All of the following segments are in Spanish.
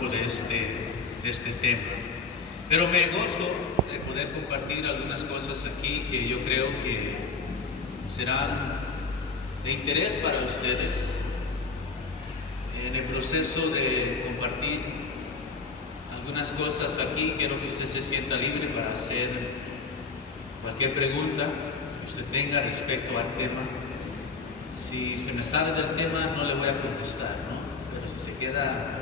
poco de este tema. Pero me gozo de poder compartir algunas cosas aquí que yo creo que serán de interés para ustedes. En el proceso de compartir algunas cosas aquí, quiero que usted se sienta libre para hacer cualquier pregunta que usted tenga respecto al tema. Si se me sale del tema, no le voy a contestar, ¿no? Pero si se queda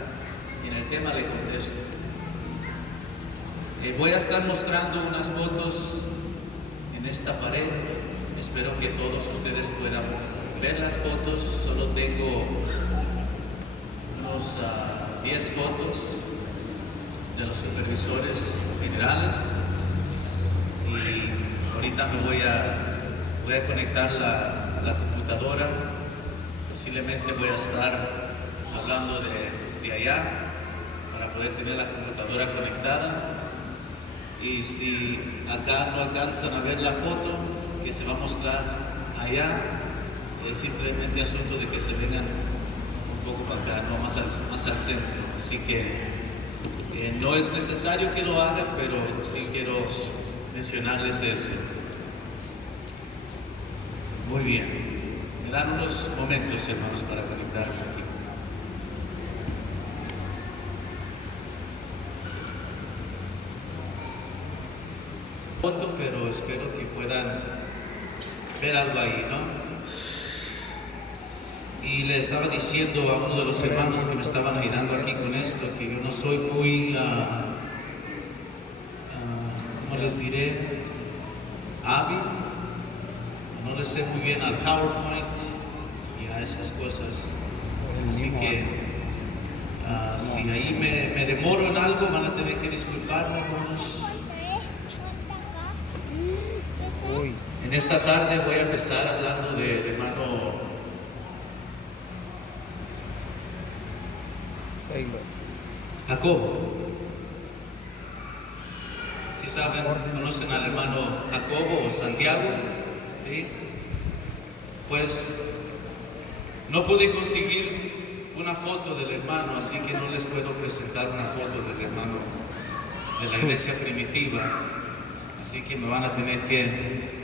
en el tema, le contesto. Voy a estar mostrando unas fotos en esta pared. Espero que todos ustedes puedan ver las fotos. Solo tengo unos 10 fotos de los supervisores generales. Y ahorita me voy a conectar la computadora. Posiblemente voy a estar hablando de allá para poder tener la computadora conectada. Y si acá no alcanzan a ver la foto que se va a mostrar allá, es simplemente asunto de que se vengan un poco para acá, no más al centro. Así que no es necesario que lo hagan, pero sí quiero mencionarles eso. Muy bien. Me dan unos momentos, hermanos, para conectarme aquí. Foto, pero espero que puedan ver algo ahí, ¿no? Y le estaba diciendo a uno de los hermanos que me estaban ayudando aquí con esto, que yo no soy muy, ¿cómo les diré? Hábil. No le sé muy bien al PowerPoint y a esas cosas. Así que si ahí me demoro en algo, van a tener que disculparme, hermanos. En esta tarde voy a empezar hablando del hermano Jacobo. Si saben, conocen al hermano Jacobo o Santiago, ¿sí? Pues no pude conseguir una foto del hermano, así que no les puedo presentar una foto del hermano de la iglesia primitiva, así que me van a tener que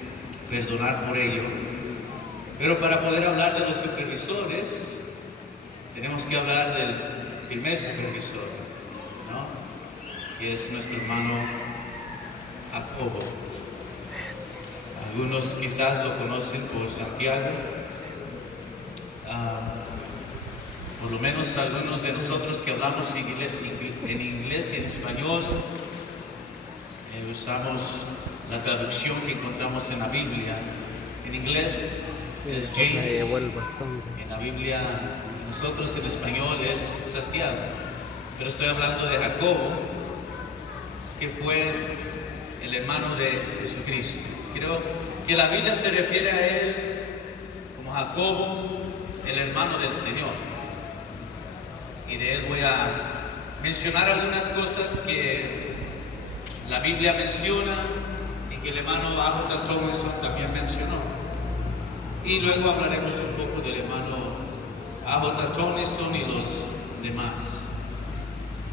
perdonar por ello. Pero para poder hablar de los supervisores, tenemos que hablar del primer supervisor, ¿no? Que es nuestro hermano Jacobo. Algunos quizás lo conocen por Santiago. Por lo menos algunos de nosotros que hablamos en inglés y en español, usamos la traducción que encontramos en la Biblia. En inglés es James, en la Biblia nosotros en español es Santiago. Pero estoy hablando de Jacobo, que fue el hermano de Jesucristo. Creo que la Biblia se refiere a él como Jacobo, el hermano del Señor. Y de él voy a mencionar algunas cosas que la Biblia menciona y que el hermano A.J. Tomlinson también mencionó. Y luego hablaremos un poco del hermano A.J. Tomlinson y los demás.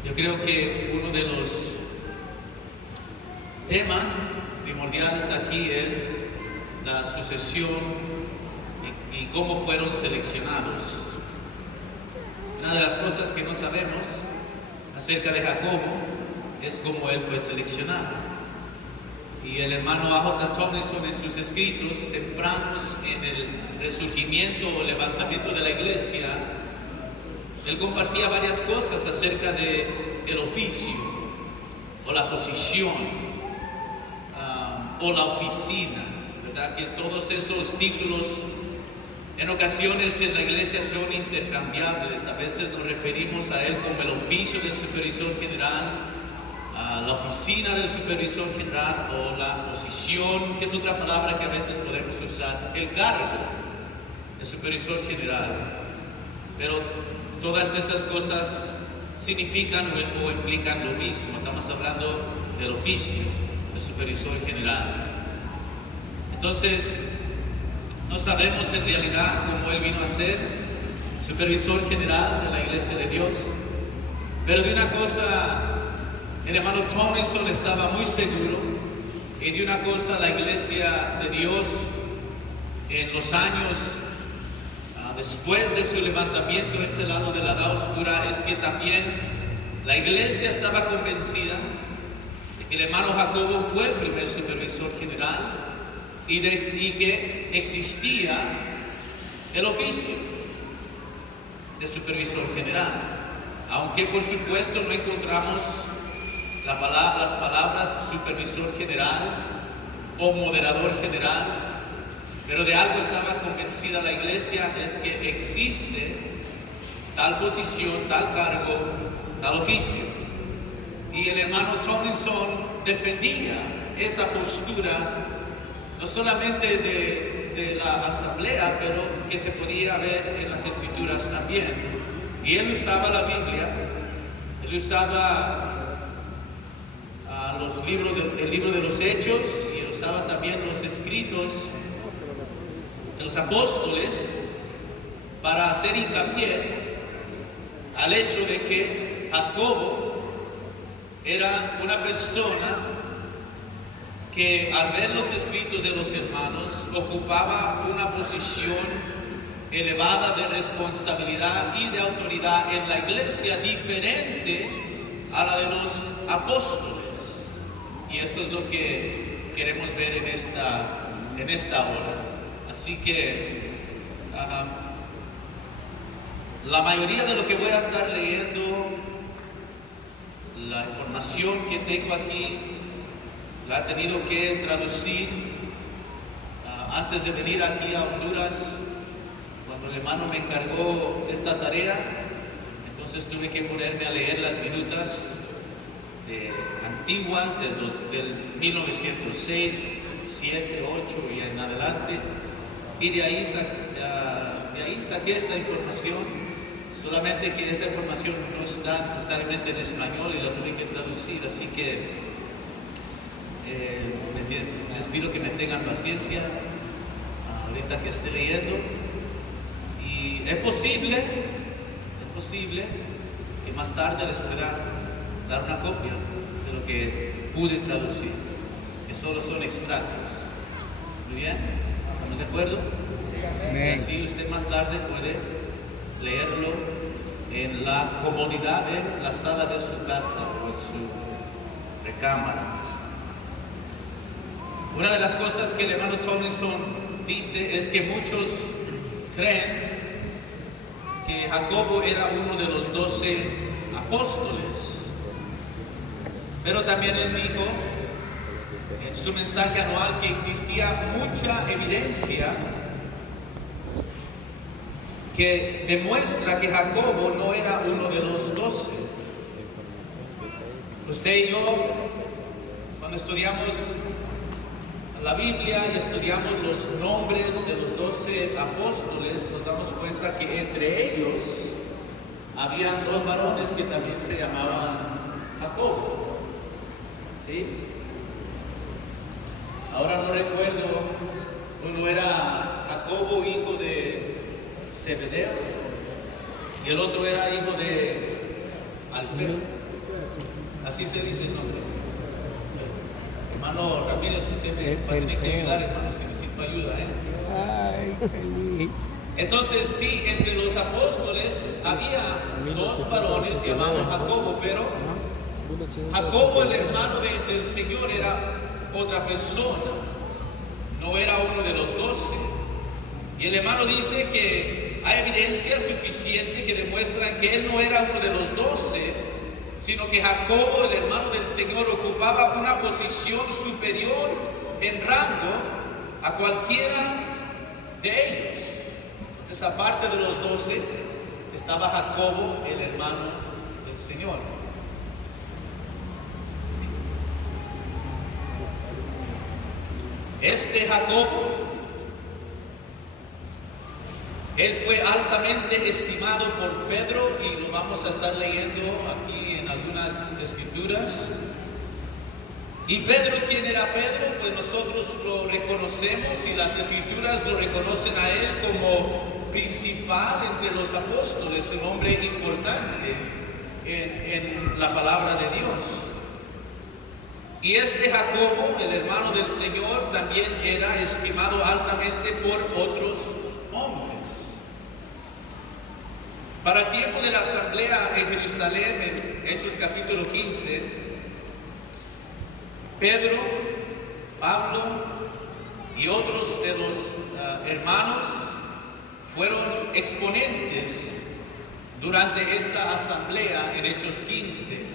Yo creo que uno de los temas primordiales aquí es la sucesión y cómo fueron seleccionados. Una de las cosas que no sabemos acerca de Jacobo es cómo él fue seleccionado. Y el hermano A.J. Tomlinson en sus escritos tempranos en el resurgimiento o levantamiento de la iglesia, él compartía varias cosas acerca del oficio o la posición o la oficina, ¿verdad? Que todos esos títulos en ocasiones en la iglesia son intercambiables. A veces nos referimos a él como el oficio del supervisor general, la oficina del supervisor general o la posición, que es otra palabra que a veces podemos usar, el cargo del supervisor general. Pero todas esas cosas significan o implican lo mismo. Estamos hablando del oficio del supervisor general. Entonces, no sabemos en realidad cómo él vino a ser supervisor general de la iglesia de Dios. Pero de una cosa, el hermano Tomlinson estaba muy seguro, y de una cosa la iglesia de Dios en los años después de su levantamiento en este lado de la edad oscura, es que también la iglesia estaba convencida de que el hermano Jacobo fue el primer supervisor general y que existía el oficio de supervisor general, aunque por supuesto no encontramos las palabras supervisor general o moderador general, pero de algo estaba convencida la iglesia, es que existe tal posición, tal cargo, tal oficio. Y el hermano Tomlinson defendía esa postura, no solamente de la asamblea, pero que se podía ver en las escrituras también. Y él usaba la Biblia, él usaba el libro de los Hechos, y él usaba también los escritos de los apóstoles para hacer hincapié al hecho de que Jacobo era una persona que al ver los escritos de los hermanos ocupaba una posición elevada de responsabilidad y de autoridad en la iglesia, diferente a la de los apóstoles. Y esto es lo que queremos ver en esta hora. Así que la mayoría de lo que voy a estar leyendo, la información que tengo aquí, la he tenido que traducir antes de venir aquí a Honduras. Cuando el hermano me encargó esta tarea, entonces tuve que ponerme a leer las minutas antiguas del 1906, 7, 8 y en adelante, y de ahí saqué esta información, solamente que esa información no está necesariamente en español y la tuve que traducir, así que les pido que me tengan paciencia ahorita que esté leyendo. Y es posible que más tarde les pueda dar una copia de lo que pude traducir, que solo son extractos. Muy bien, ¿estamos de acuerdo? Y así usted más tarde puede leerlo en la comodidad de la sala de su casa o en su recámara. Una de las cosas que el hermano Tomlinson dice es que muchos creen que Jacobo era uno de los 12 apóstoles, pero también él dijo en su mensaje anual que existía mucha evidencia que demuestra que Jacobo no era uno de los 12. Usted y yo, cuando estudiamos la Biblia y estudiamos los nombres de los 12 apóstoles, nos damos cuenta que entre ellos habían 2 varones que también se llamaban Jacobo. ¿Sí? Ahora no recuerdo, uno era Jacobo, hijo de Zebedeo, y el otro era hijo de Alfeo. Así se dice el nombre. Hermano Ramírez, usted me va a tener que ayudar, hermano, si necesito ayuda, Ay, feliz. Entonces, sí, entre los apóstoles había 2 varones llamados Jacobo, pero Jacobo, el hermano del Señor, era otra persona, no era uno de los 12. Y el hermano dice que hay evidencia suficiente que demuestran que él no era uno de los 12, sino que Jacobo, el hermano del Señor, ocupaba una posición superior en rango a cualquiera de ellos. Entonces, aparte de los 12, estaba Jacobo, el hermano del Señor. Este Jacobo, él fue altamente estimado por Pedro, y lo vamos a estar leyendo aquí en algunas escrituras. Y Pedro, ¿quién era Pedro? Pues nosotros lo reconocemos, y las escrituras lo reconocen a él como principal entre los apóstoles, un hombre importante. en la palabra de Dios. Y este Jacobo, el hermano del Señor, también era estimado altamente por otros hombres. Para el tiempo de la asamblea en Jerusalén, en Hechos capítulo 15, Pedro, Pablo y otros de los hermanos fueron exponentes durante esa asamblea en Hechos 15.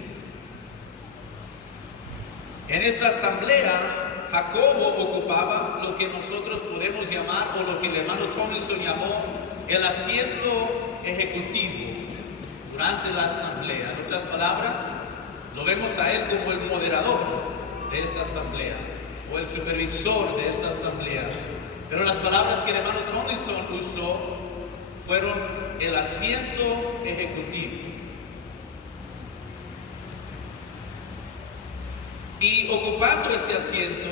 En esa asamblea, Jacobo ocupaba lo que nosotros podemos llamar, o lo que el hermano Tomlinson llamó, el asiento ejecutivo durante la asamblea. En otras palabras, lo vemos a él como el moderador de esa asamblea, o el supervisor de esa asamblea. Pero las palabras que el hermano Tomlinson usó fueron el asiento ejecutivo. Y ocupando ese asiento,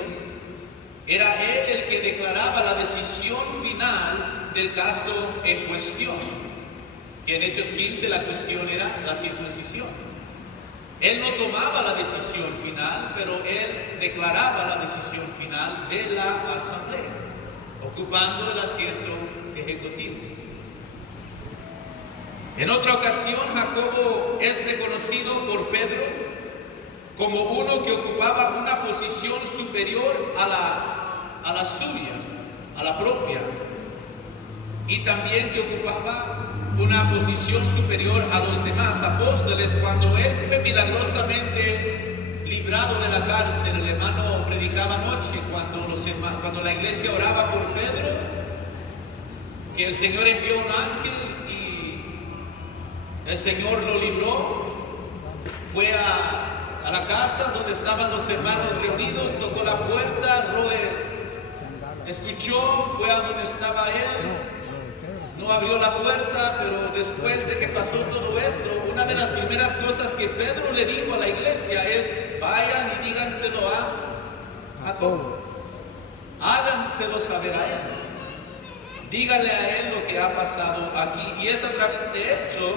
era él el que declaraba la decisión final del caso en cuestión, que en Hechos 15 la cuestión era la circuncisión. Él no tomaba la decisión final, pero él declaraba la decisión final de la asamblea, ocupando el asiento ejecutivo. En otra ocasión, Jacobo es reconocido por Pedro como uno que ocupaba una posición superior a la suya, a la propia, y también que ocupaba una posición superior a los demás apóstoles. Cuando él fue milagrosamente librado de la cárcel, el hermano predicaba anoche, cuando la iglesia oraba por Pedro, que el Señor envió un ángel y el Señor lo libró. Fue a la casa donde estaban los hermanos reunidos, tocó la puerta, Roe escuchó, fue a donde estaba él, no abrió la puerta, pero después de que pasó todo eso, una de las primeras cosas que Pedro le dijo a la iglesia es: vayan y díganselo a Jacobo, háganselo saber a él, díganle a él lo que ha pasado aquí. Y es a través de eso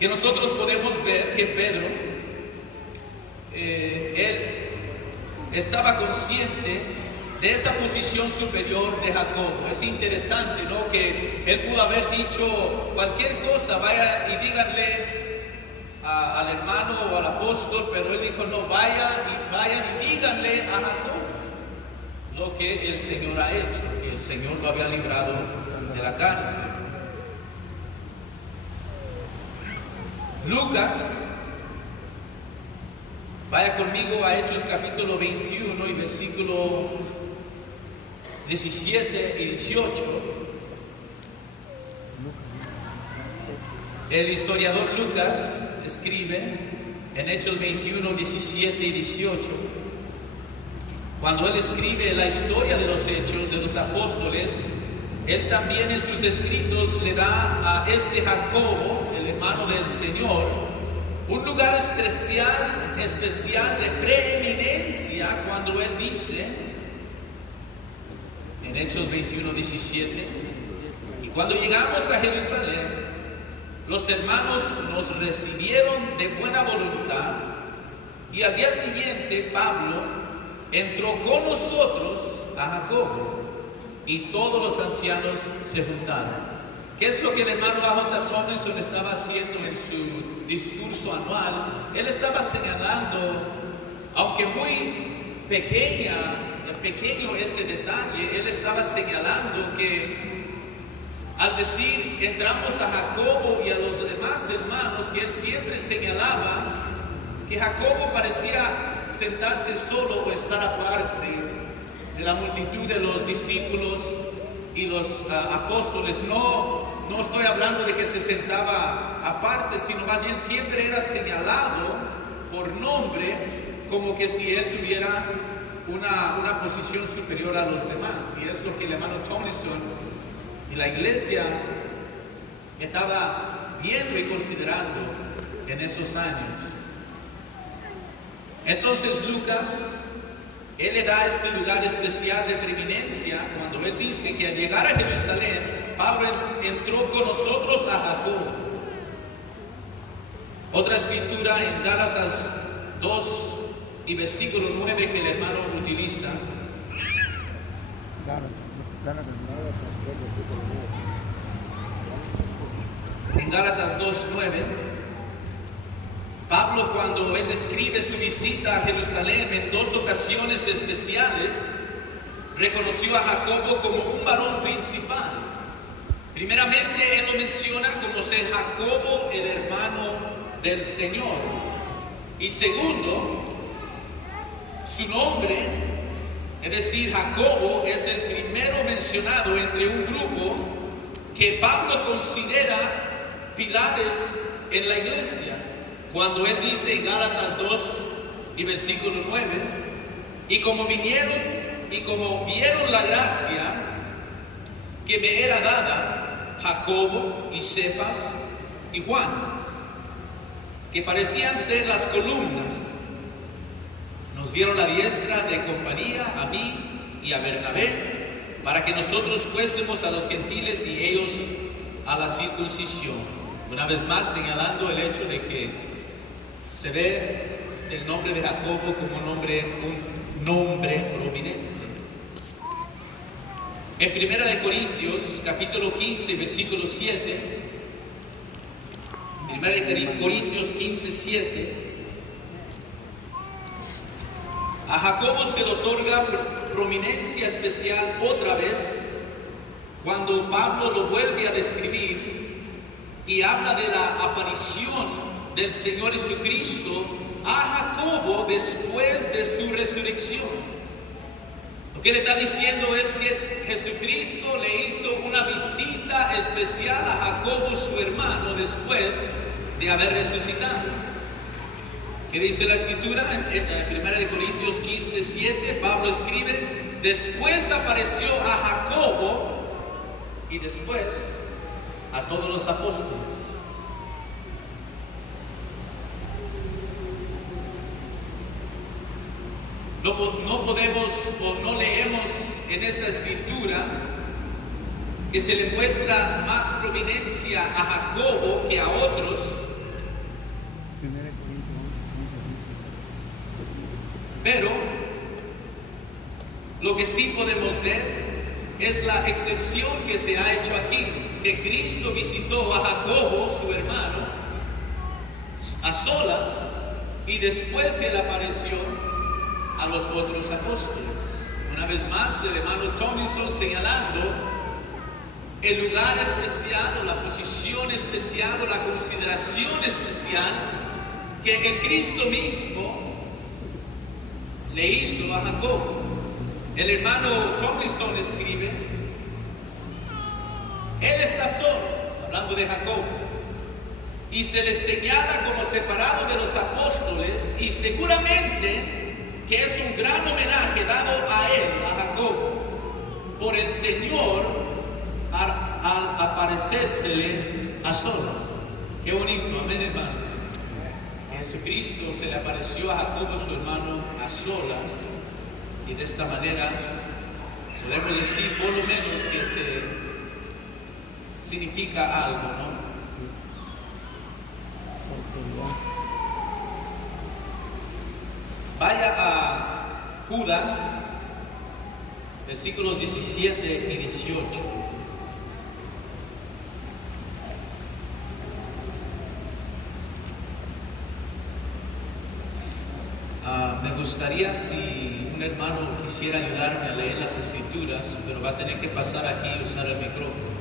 que nosotros podemos ver que Pedro, él estaba consciente de esa posición superior de Jacobo. Es interesante, ¿no?, que él pudo haber dicho cualquier cosa: vaya y díganle al hermano o al apóstol, pero él dijo: no, vayan y díganle a Jacobo lo que el Señor ha hecho, que el Señor lo había librado de la cárcel. Lucas, vaya conmigo a Hechos capítulo 21 y versículo 17 y 18. El historiador Lucas escribe en Hechos 21, 17 y 18, cuando él escribe la historia de los hechos de los apóstoles, él también en sus escritos le da a este Jacobo, el hermano del Señor, un lugar especial de preeminencia, cuando él dice en Hechos 21, 17: y cuando llegamos a Jerusalén, los hermanos nos recibieron de buena voluntad, y al día siguiente Pablo entró con nosotros a Jacobo, y todos los ancianos se juntaron. ¿Qué es lo que el hermano A.J. Tomlinson estaba haciendo en su discurso anual? Él estaba señalando, aunque muy pequeño ese detalle, él estaba señalando que al decir entramos a Jacobo y a los demás hermanos, que él siempre señalaba que Jacobo parecía sentarse solo o estar aparte de la multitud de los discípulos y los apóstoles. No estoy hablando de que se sentaba aparte, sino más bien siempre era señalado por nombre, como que si él tuviera una posición superior a los demás. Y es lo que el hermano Tomlinson y la iglesia estaba viendo y considerando en esos años. Entonces Lucas, él le da este lugar especial de preeminencia cuando él dice que al llegar a Jerusalén, Pablo entró con nosotros a Jacobo. Otra escritura en Gálatas 2 y versículo 9 que el hermano utiliza. En Gálatas 2:9, Pablo, cuando él describe su visita a Jerusalén en dos ocasiones especiales, reconoció a Jacobo como un varón principal. Primeramente, él lo menciona como ser Jacobo, el hermano del Señor. Y segundo, su nombre, es decir, Jacobo, es el primero mencionado entre un grupo que Pablo considera pilares en la iglesia. Cuando él dice en Gálatas 2 y versículo 9, y como vieron la gracia que me era dada, Jacobo y Cefas y Juan, que parecían ser las columnas, nos dieron la diestra de compañía a mí y a Bernabé, para que nosotros fuésemos a los gentiles y ellos a la circuncisión. Una vez más señalando el hecho de que se ve el nombre de Jacobo como un nombre prominente. En 1 de Corintios, capítulo 15, versículo 7, 1 de Corintios 15, 7, a Jacobo se le otorga prominencia especial otra vez cuando Pablo lo vuelve a describir y habla de la aparición del Señor Jesucristo a Jacobo después de su resurrección. Lo que le está diciendo es que Jesucristo le hizo una visita especial a Jacobo, su hermano, después de haber resucitado. ¿Qué dice la escritura? En 1 de Corintios 15, 7, Pablo escribe: después apareció a Jacobo y después a todos los apóstoles. No podemos o no leemos en esta escritura que se le muestra más prominencia a Jacobo que a otros. Pero lo que sí podemos ver es la excepción que se ha hecho aquí, que Cristo visitó a Jacobo, su hermano, a solas, y después él apareció a los otros apóstoles. Una vez más, el hermano Tomlinson señalando el lugar especial, o la posición especial, o la consideración especial que el Cristo mismo le hizo a Jacobo. El hermano Tomlinson escribe: él está solo, hablando de Jacobo, y se le señala como separado de los apóstoles, y seguramente que es un gran homenaje dado a él, a Jacobo, por el Señor al aparecérsele a solas. Qué bonito, amén, hermanos. Jesucristo se le apareció a Jacobo, su hermano, a solas, y de esta manera podemos decir por lo menos que significa algo, ¿no? Vaya a Judas, versículos 17 y 18. Me gustaría si un hermano quisiera ayudarme a leer las escrituras, pero va a tener que pasar aquí y usar el micrófono.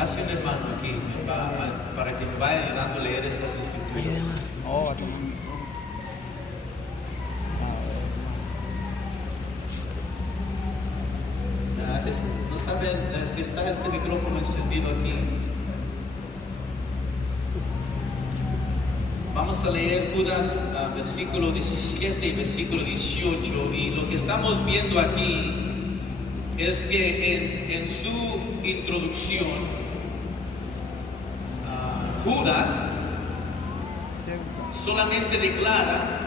Hace un hermano aquí para que me vaya ayudando a leer estas escrituras. No saben si está este micrófono encendido aquí. Vamos a leer Judas versículo 17 y versículo 18, y lo que estamos viendo aquí es que en su introducción Judas solamente declara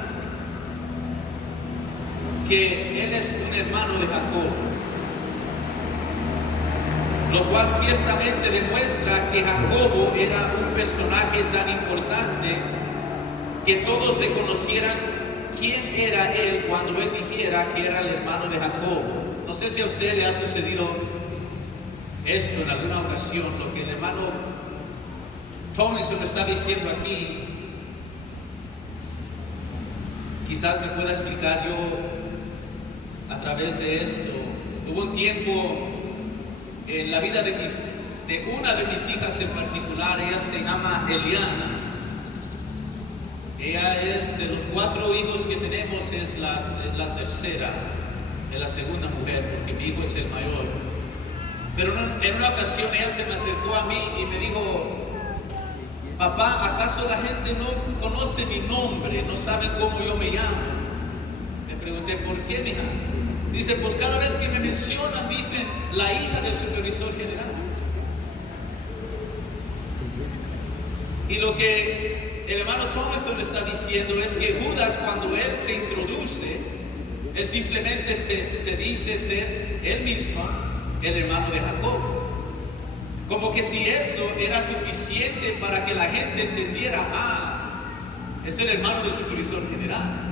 que él es un hermano de Jacobo. lo cual ciertamente demuestra que Jacobo era un personaje tan importante que todos reconocieran quién era él cuando él dijera que era el hermano de Jacobo. No sé si a usted le ha sucedido esto en alguna ocasión, lo que el hermano Tony se lo está diciendo aquí. Quizás me pueda explicar yo a través de esto. Hubo un tiempo en la vida de una de mis hijas en particular. Ella se llama Eliana. Ella es de los 4 hijos que tenemos, es la tercera, es la segunda mujer, porque mi hijo es el mayor. Pero en una ocasión ella se me acercó a mí y me dijo: papá, ¿acaso la gente no conoce mi nombre? ¿No saben cómo yo me llamo? Le pregunté: ¿por qué, mija? Dice: pues cada vez que me mencionan dicen la hija del supervisor general. Y lo que el hermano Thomason está diciendo es que Judas, cuando él se introduce, él simplemente se dice ser él mismo el hermano de Jacob. Como que si eso era suficiente para que la gente entendiera: es el hermano del supervisor general.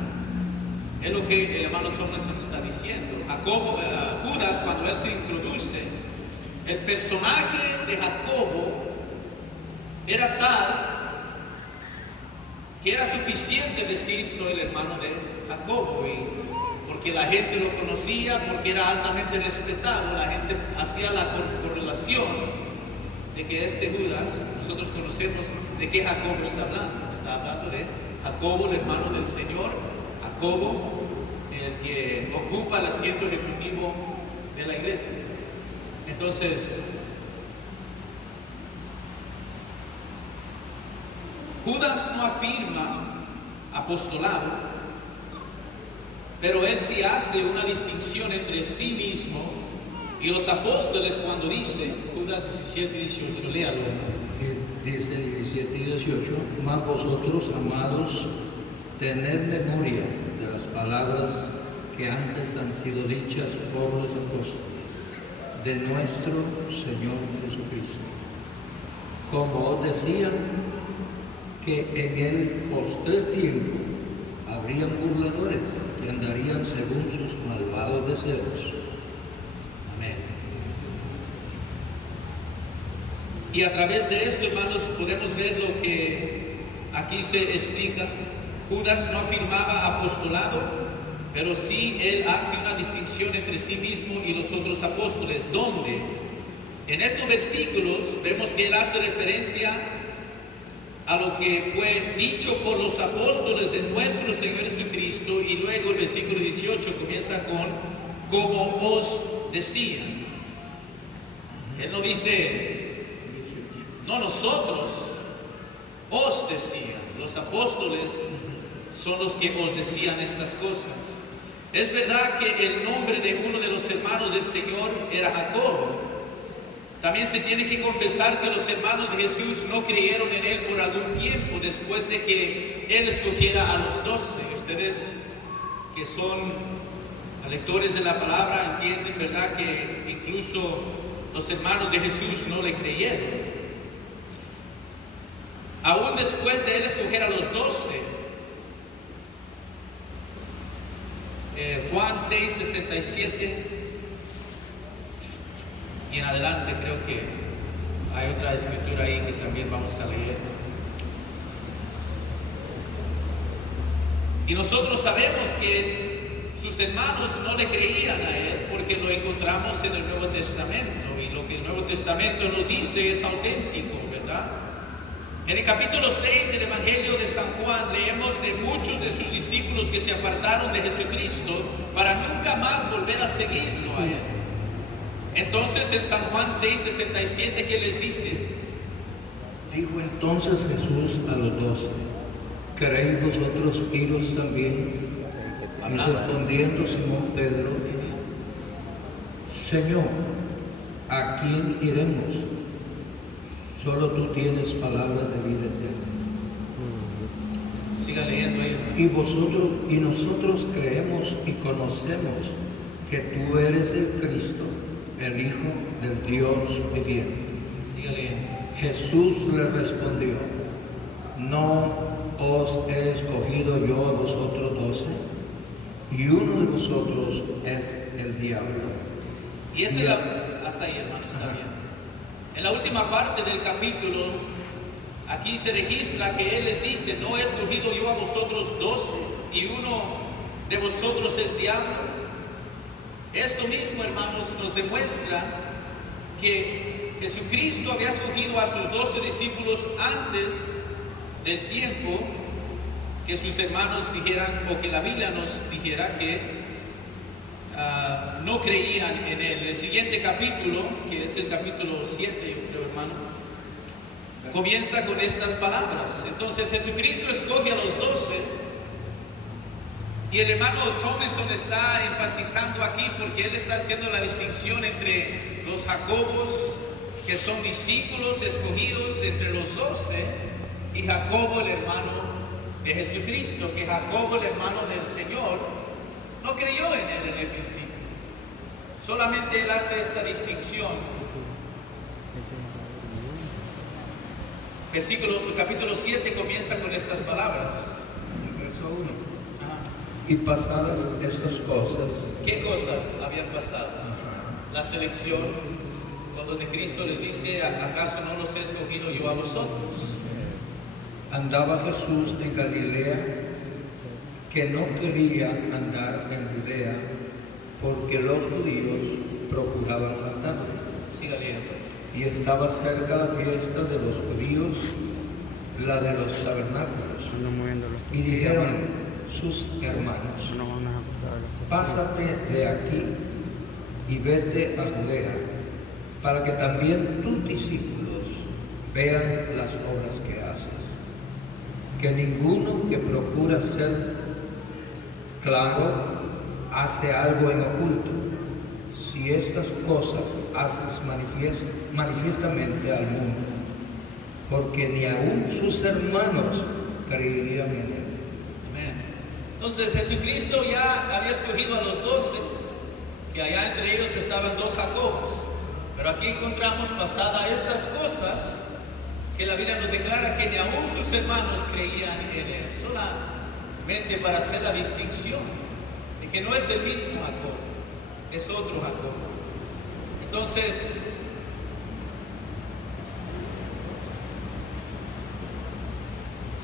Es lo que el hermano Thomason está diciendo. Judas, cuando él se introduce, el personaje de Jacobo era tal que era suficiente decir: soy el hermano de Jacobo. Y porque la gente lo conocía, porque era altamente respetado, la gente hacía la correlación de que este Judas, nosotros conocemos de qué Jacobo está hablando. Está hablando de Jacobo, el hermano del Señor, Jacobo, el que ocupa el asiento ejecutivo de la iglesia. Entonces, Judas no afirma apostolado, pero él sí hace una distinción entre sí mismo y los apóstoles cuando dice, Judas 17 y 18, léalo. Dice 17 y 18: mas vosotros, amados, tened memoria de las palabras que antes han sido dichas por los apóstoles de nuestro Señor Jesucristo, como os decían que en el postrer tiempo habrían burladores que andarían según sus malvados deseos. Amén. Y a través de esto, hermanos, podemos ver lo que aquí se explica. Judas no afirmaba apostolado, pero sí él hace una distinción entre sí mismo y los otros apóstoles, donde en estos versículos vemos que él hace referencia a lo que fue dicho por los apóstoles de nuestro Señor Jesucristo, y luego el versículo 18 comienza con como os decían. Él no dice, no nosotros, os decían. Los apóstoles son los que os decían estas cosas. Es verdad que el nombre de uno de los hermanos del Señor era Jacobo. También se tiene que confesar que los hermanos de Jesús no creyeron en él por algún tiempo después de que él escogiera a los 12. Ustedes que son lectores de la palabra entienden, ¿verdad?, que incluso los hermanos de Jesús no le creyeron. Aún después de él escoger a los 12, Juan 6:67 y en adelante, creo que hay otra escritura ahí que también vamos a leer. Y nosotros sabemos que sus hermanos no le creían a él porque lo encontramos en el Nuevo Testamento, y lo que el Nuevo Testamento nos dice es auténtico, ¿verdad? En el capítulo 6 del Evangelio de San Juan leemos de muchos de sus discípulos que se apartaron de Jesucristo para nunca más volver a seguirlo a él. Entonces en San Juan 6:67, ¿qué les dice? Dijo entonces Jesús a los 12: ¿queréis vosotros iros también? Y respondiendo Simón Pedro: Señor, ¿a quién iremos? Solo tú tienes palabras de vida eterna. Siga leyendo ahí. Y nosotros creemos y conocemos que tú eres el Cristo, el Hijo del Dios viviente. Siga leyendo. Jesús le respondió, ¿no os he escogido yo a vosotros 12? Y uno de vosotros es el diablo. Y esa es hasta ahí, hermano, está bien. En la última parte del capítulo, aquí se registra que Él les dice, no he escogido yo a vosotros 12 y uno de vosotros es diablo. Esto mismo, hermanos, nos demuestra que Jesucristo había escogido a sus 12 discípulos antes del tiempo que sus hermanos dijeran, o que la Biblia nos dijera que no creían en Él. El siguiente capítulo, que es el capítulo 7, yo creo, hermano, comienza con estas palabras. Entonces Jesucristo escoge a los 12 y el hermano Tomlinson está enfatizando aquí porque él está haciendo la distinción entre los Jacobos, que son discípulos escogidos entre los 12, y Jacobo, el hermano de Jesucristo, que Jacobo, el hermano del Señor, no creyó en Él en el principio. Solamente él hace esta distinción. Capítulo 7 comienza con estas palabras. El verso 1. Y pasadas estas cosas. ¿Qué cosas habían pasado? La selección, cuando de Cristo les dice, ¿acaso no los he escogido yo a vosotros? Andaba Jesús en Galilea, que no quería andar en Judea, porque los judíos procuraban matarle. Siga leyendo. Y estaba cerca la fiesta de los judíos, la de los tabernáculos. Y dijeron sus hermanos, pásate de aquí y vete a Judea, para que también tus discípulos vean las obras que haces. Que ninguno que procura ser claro hace algo en oculto. Si estas cosas haces manifiestamente al mundo, porque ni aun sus hermanos creerían en él. Amén. Entonces Jesucristo ya había escogido a los 12, que allá entre ellos estaban 2 Jacobos. Pero aquí encontramos pasadas estas cosas, que la Biblia nos declara que ni aun sus hermanos creían en él. Solamente para hacer la distinción de que no es el mismo Jacob, es otro Jacob. Entonces,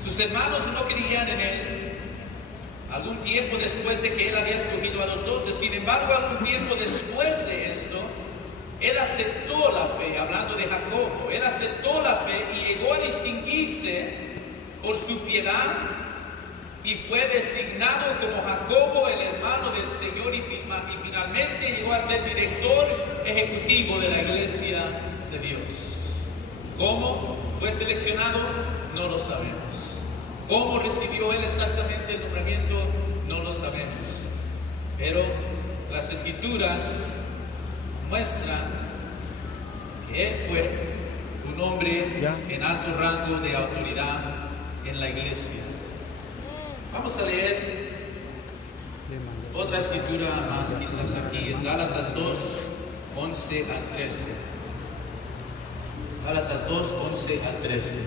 sus hermanos no creían en él algún tiempo después de que él había escogido a los 12. Sin embargo, algún tiempo después de esto, él aceptó la fe, hablando de Jacobo. Él aceptó la fe y llegó a distinguirse por su piedad y fue designado como Jacobo, el hermano del Señor, y finalmente llegó a ser director ejecutivo de la iglesia de Dios. ¿Cómo fue seleccionado? No lo sabemos. ¿Cómo recibió él exactamente el nombramiento? No lo sabemos. Pero las Escrituras muestran que él fue un hombre en alto rango de autoridad en la iglesia. Vamos a leer otra escritura más quizás aquí, en Gálatas 2, 11 al 13. Gálatas 2, 11 al 13.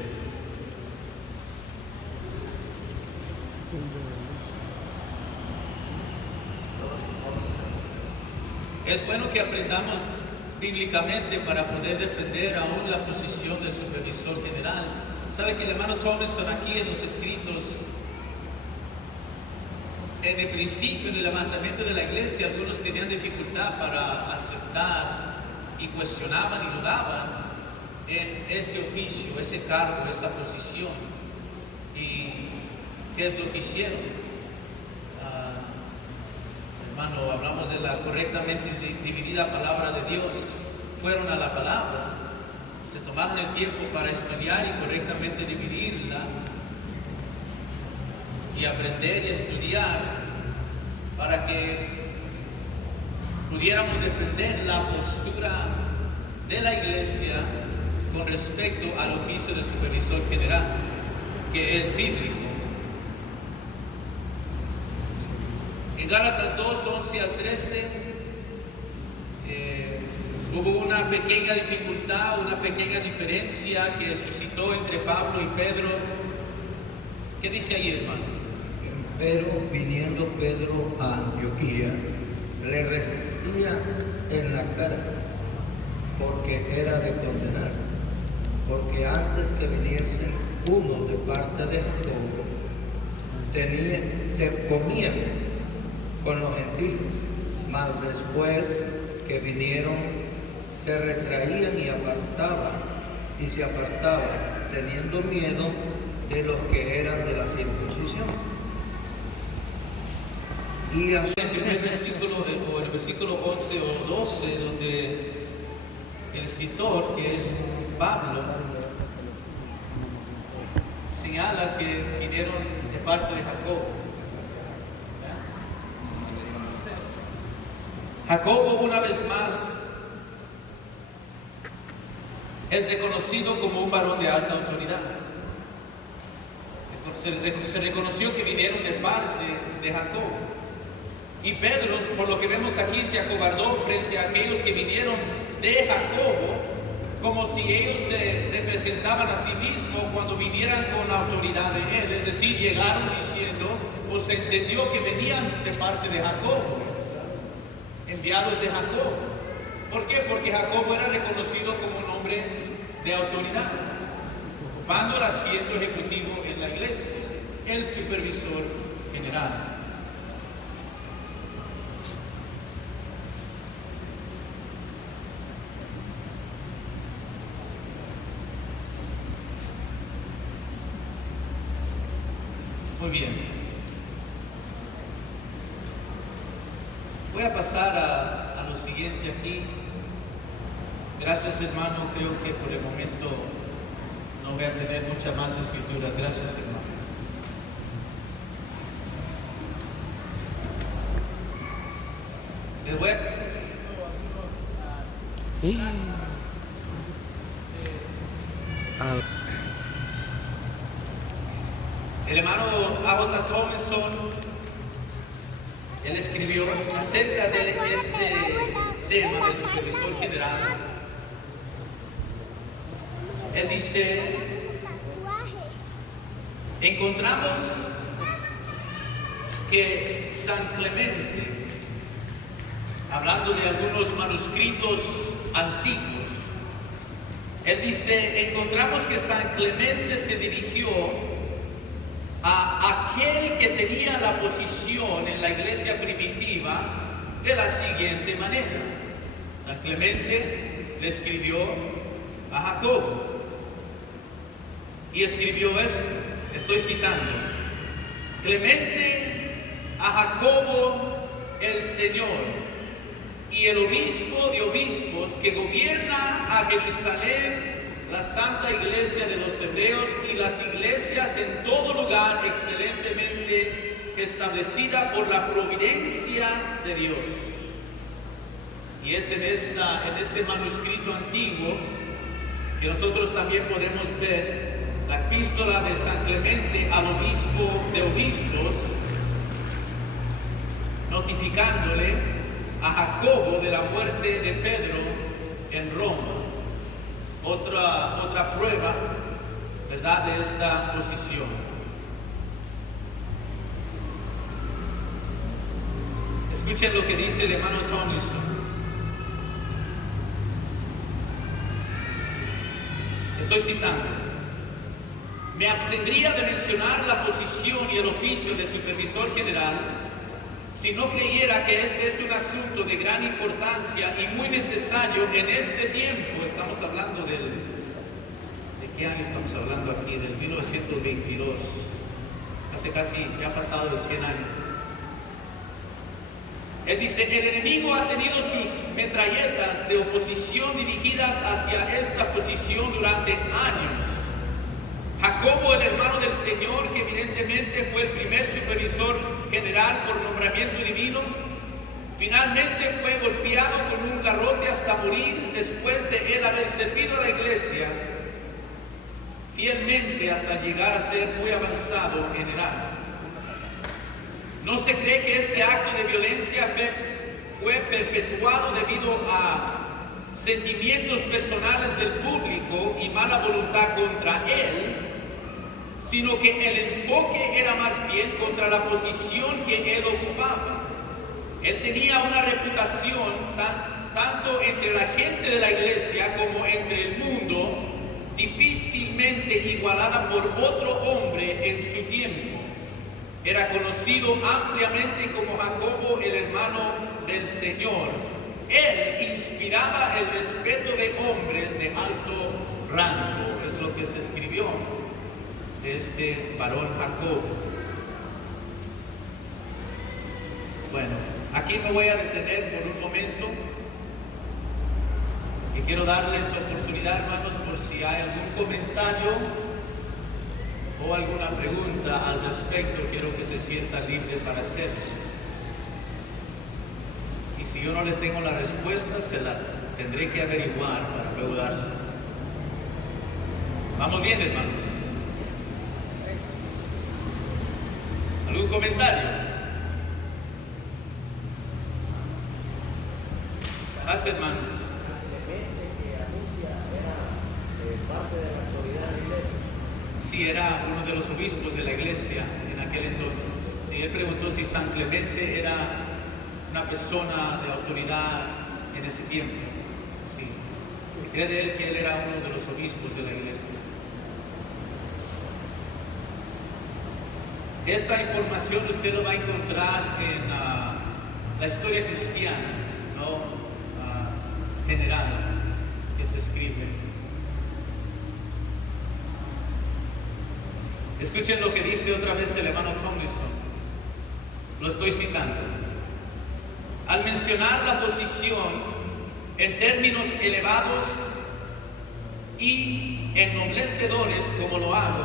Es bueno que aprendamos bíblicamente para poder defender aún la posición del supervisor general. Sabe que el hermano Tomlinson aquí en los escritos, en el principio, en el levantamiento de la iglesia, algunos tenían dificultad para aceptar y cuestionaban y dudaban en ese oficio, ese cargo, esa posición. ¿Y qué es lo que hicieron? Hermano, hablamos de la correctamente dividida palabra de Dios. Fueron a la palabra, se tomaron el tiempo para estudiar y correctamente dividirla y aprender y estudiar para que pudiéramos defender la postura de la iglesia con respecto al oficio de supervisor general, que es bíblico. En Gálatas 2, 11 al 13, hubo una pequeña dificultad, una pequeña diferencia que suscitó entre Pablo y Pedro. ¿Qué dice ahí, hermano? Pero viniendo Pedro a Antioquía, le resistía en la carga, porque era de condenar, porque antes que viniesen unos de parte de Jacobo, comían con los gentiles, mas después que vinieron se retraían y se apartaban, teniendo miedo de los que eran de la circuncisión. Y en el primer versículo, o en el versículo 11 o 12, donde el escritor, que es Pablo, señala que vinieron de parte de Jacobo. Jacobo, una vez más, es reconocido como un varón de alta autoridad. Se reconoció que vinieron de parte de Jacobo. Y Pedro, por lo que vemos aquí, se acobardó frente a aquellos que vinieron de Jacobo, como si ellos se representaban a sí mismos cuando vinieran con la autoridad de él. Es decir, llegaron diciendo, o se entendió que venían de parte de Jacobo, enviados de Jacobo. ¿Por qué? Porque Jacobo era reconocido como un hombre de autoridad, ocupando el asiento ejecutivo en la iglesia, el supervisor general. Muy bien. Voy a pasar a lo siguiente aquí. Gracias, hermano. Creo que por el momento no voy a tener muchas más escrituras. Gracias, hermano. Les voy a... El hermano A.J. Thompson, él escribió acerca de este tema del supervisor general. Él dice, encontramos que San Clemente, hablando de algunos manuscritos antiguos, él dice, encontramos que San Clemente se dirigió a aquel que tenía la posición en la iglesia primitiva de la siguiente manera. San Clemente le escribió a Jacobo y escribió esto, estoy citando: Clemente a Jacobo el Señor y el obispo de obispos que gobierna a Jerusalén, la santa iglesia de los hebreos y las iglesias en todo lugar excelentemente establecida por la providencia de Dios. Y es en este manuscrito antiguo que nosotros también podemos ver la epístola de San Clemente al obispo de obispos, notificándole a Jacobo de la muerte de Pedro en Roma. Otra prueba, ¿verdad?, de esta posición. Escuchen lo que dice el hermano Thompson. Estoy citando: me abstendría de mencionar la posición y el oficio de supervisor general si no creyera que este es un asunto de gran importancia y muy necesario en este tiempo. Estamos hablando ¿de qué año estamos hablando aquí? Del 1922. Hace casi, ya ha pasado de 100 años. Él dice, el enemigo ha tenido sus metralletas de oposición dirigidas hacia esta posición durante años. Jacobo, el hermano del Señor, que evidentemente fue el primer supervisor general por nombramiento divino, finalmente fue golpeado con un garrote hasta morir después de él haber servido a la iglesia fielmente hasta llegar a ser muy avanzado en edad. No se cree que este acto de violencia fue perpetuado debido a sentimientos personales del público y mala voluntad contra él, sino que el enfoque era más bien contra la posición que él ocupaba. Él tenía una reputación tanto entre la gente de la iglesia como entre el mundo, difícilmente igualada por otro hombre en su tiempo. Era conocido ampliamente como Jacobo, el hermano del Señor. Él inspiraba el respeto de hombres de alto rango, es lo que se escribió de este varón Jacobo. Bueno, aquí me voy a detener por un momento y quiero darles oportunidad, hermanos, por si hay algún comentario o alguna pregunta al respecto. Quiero que se sienta libre para hacerlo. Y si yo no le tengo la respuesta, se la tendré que averiguar para luego darse. ¿Vamos bien, hermanos? ¿Algún comentario? Gracias, hermano. Sí, era uno de los obispos de la iglesia en aquel entonces. Sí, él preguntó si San Clemente era una persona de autoridad en ese tiempo. Sí, se cree de él que él era uno de los obispos de la iglesia. Esa información usted lo va a encontrar en la historia cristiana, ¿no? General que se escribe. Escuchen lo que dice otra vez el hermano Tomlinson. Lo estoy citando. Al mencionar la posición en términos elevados y ennoblecedores como lo hago,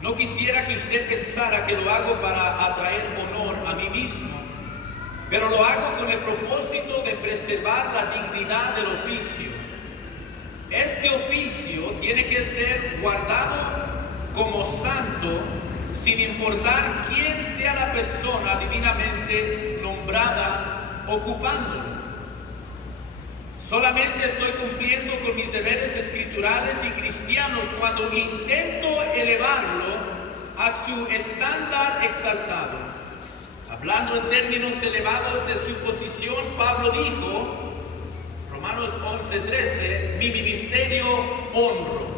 no quisiera que usted pensara que lo hago para atraer honor a mí mismo, pero lo hago con el propósito de preservar la dignidad del oficio. Este oficio tiene que ser guardado como santo, sin importar quién sea la persona divinamente nombrada ocupándolo. Solamente estoy cumpliendo con mis deberes escriturales y cristianos cuando intento elevarlo a su estándar exaltado. Hablando en términos elevados de su posición, Pablo dijo, Romanos 11:13, mi ministerio honro.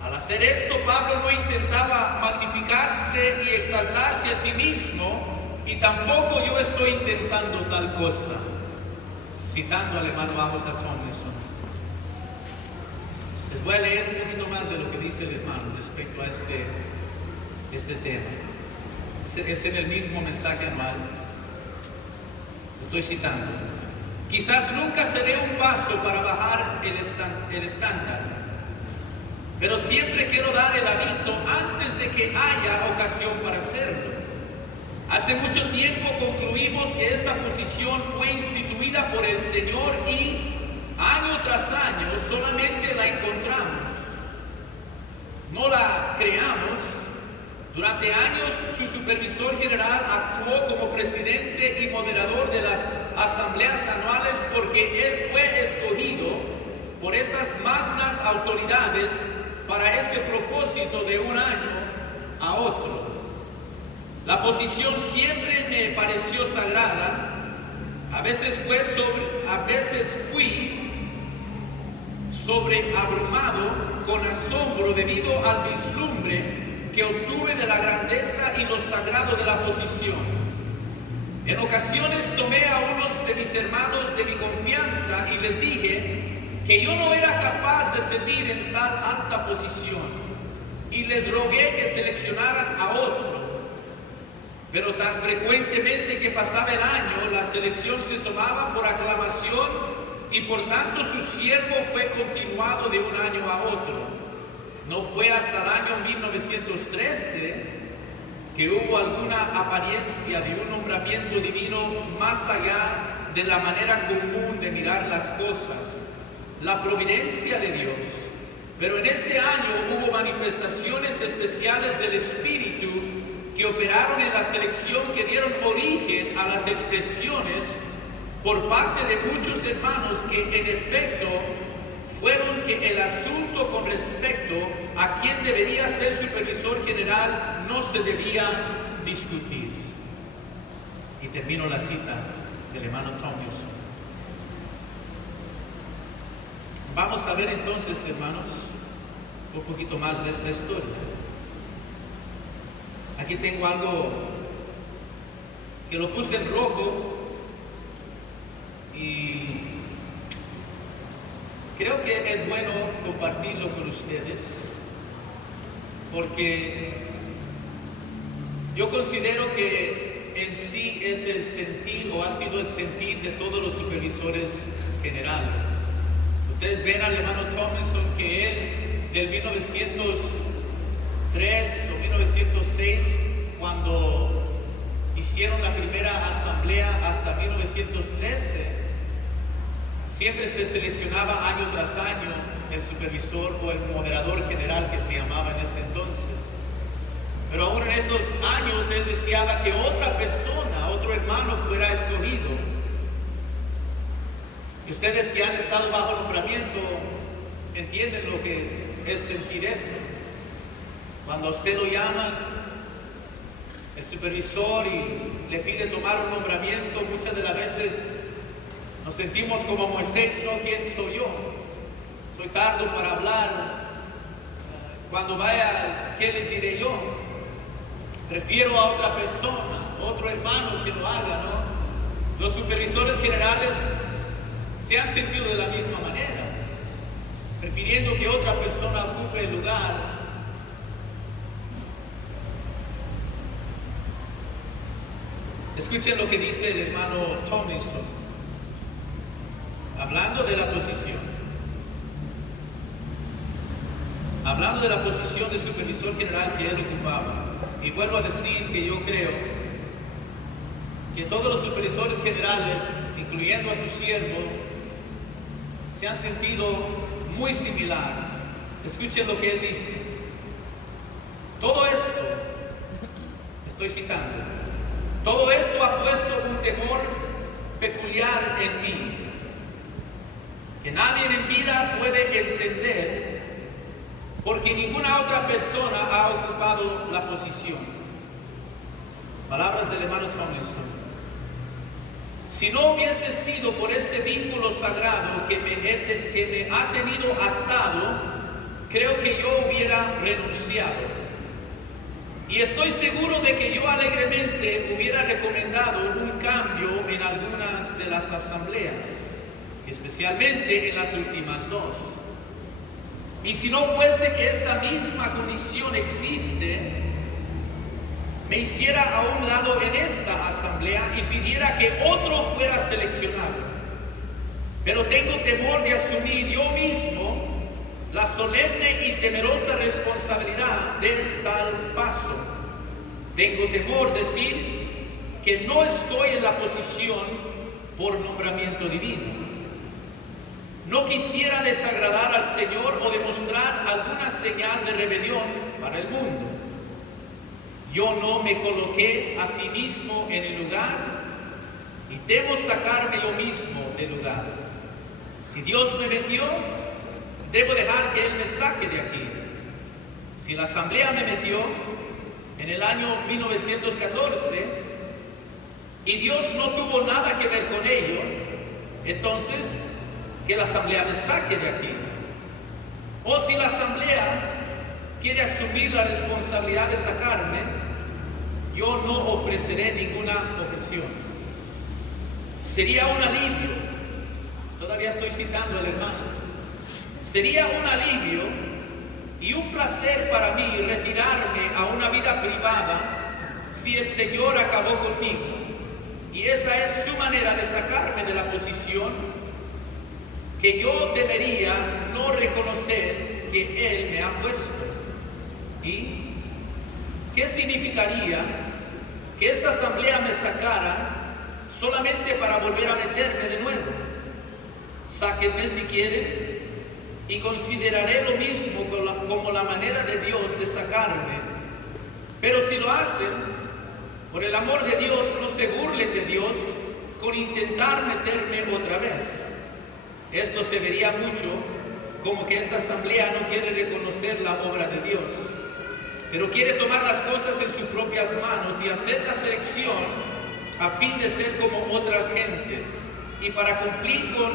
Al hacer esto, Pablo no intentaba magnificarse y exaltarse a sí mismo, y tampoco yo estoy intentando tal cosa. Citando al hermano A.J. Tomlinson. Les voy a leer un poquito más de lo que dice el hermano respecto a este tema. Es en el mismo mensaje anual. Lo estoy citando. Quizás nunca se dé un paso para bajar el estándar, pero siempre quiero dar el aviso antes de que haya ocasión para hacerlo. Hace mucho tiempo concluimos que esta posición fue instituida por el Señor y año tras año solamente la encontramos. No la creamos. Durante años su supervisor general actuó como presidente y moderador de las asambleas anuales porque él fue escogido por esas magnas autoridades para ese propósito de un año a otro. La posición siempre me pareció sagrada. A veces fui sobreabrumado con asombro debido al vislumbre que obtuve de la grandeza y lo sagrado de la posición. En ocasiones tomé a unos de mis hermanos de mi confianza y les dije que yo no era capaz de servir en tal alta posición y les rogué que seleccionaran a otro. Pero tan frecuentemente que pasaba el año, la selección se tomaba por aclamación y por tanto su siervo fue continuado de un año a otro. No fue hasta el año 1913 que hubo alguna apariencia de un nombramiento divino más allá de la manera común de mirar las cosas, la providencia de Dios. Pero en ese año hubo manifestaciones especiales del Espíritu que operaron en la selección, que dieron origen a las expresiones por parte de muchos hermanos que en efecto fueron que el asunto con respecto a quién debería ser supervisor general no se debía discutir. Y termino la cita del hermano Tomlinson. Vamos a ver entonces, hermanos, un poquito más de esta historia. Aquí tengo algo que lo puse en rojo y creo que es bueno compartirlo con ustedes porque yo considero que en sí es el sentir o ha sido el sentir de todos los supervisores generales. Ustedes ven al hermano Tomlinson que él del 1903 o 1906, cuando hicieron la primera asamblea hasta 1913, siempre se seleccionaba año tras año el supervisor o el moderador general que se llamaba en ese entonces. Pero aún en esos años él deseaba que otra persona, otro hermano fuera escogido. Y ustedes que han estado bajo nombramiento entienden lo que es sentir eso. Cuando a usted lo llaman, el supervisor, y le pide tomar un nombramiento, muchas de las veces nos sentimos como Moisés, ¿no? ¿Quién soy yo? Soy tardo para hablar. Cuando vaya, ¿qué les diré yo? Prefiero a otra persona, otro hermano que lo haga, ¿no? Los supervisores generales se han sentido de la misma manera, prefiriendo que otra persona ocupe el lugar. Escuchen lo que dice el hermano Tomlinson, hablando de la posición. Hablando de la posición de supervisor general que él ocupaba. Y vuelvo a decir que yo creo que todos los supervisores generales, incluyendo a su siervo, se han sentido muy similar. Escuchen lo que él dice. Todo esto, estoy citando, todo esto ha puesto un temor peculiar en mí, que nadie en vida puede entender, porque ninguna otra persona ha ocupado la posición. Palabras del hermano Tomlinson. Si no hubiese sido por este vínculo sagrado que me ha tenido atado, creo que yo hubiera renunciado. Y estoy seguro de que yo alegremente hubiera recomendado un cambio en algunas de las asambleas, especialmente en las últimas dos. Y si no fuese que esta misma condición existe, me hiciera a un lado en esta asamblea y pidiera que otro fuera seleccionado. Pero tengo temor de asumir yo mismo la solemne y temerosa responsabilidad de tal paso. Tengo temor decir que no estoy en la posición por nombramiento divino. No quisiera desagradar al Señor o demostrar alguna señal de rebelión para el mundo. Yo no me coloqué a sí mismo en el lugar y temo sacarme yo mismo del lugar. Si Dios me metió, debo dejar que Él me saque de aquí. Si la asamblea me metió en el año 1914 y Dios no tuvo nada que ver con ello, entonces que la asamblea me saque de aquí. O si la asamblea quiere asumir la responsabilidad de sacarme, yo no ofreceré ninguna objeción. Sería un alivio, todavía estoy citando al hermano, sería un alivio y un placer para mí retirarme a una vida privada si el Señor acabó conmigo. Y esa es su manera de sacarme de la posición que yo debería no reconocer que Él me ha puesto. ¿Y qué significaría que esta asamblea me sacara solamente para volver a meterme de nuevo? Sáquenme si quieren y consideraré lo mismo como la manera de Dios de sacarme. Pero si lo hacen, por el amor de Dios, no se burlen de Dios con intentar meterme otra vez. Esto se vería mucho como que esta asamblea no quiere reconocer la obra de Dios, pero quiere tomar las cosas en sus propias manos y hacer la selección a fin de ser como otras gentes y para cumplir con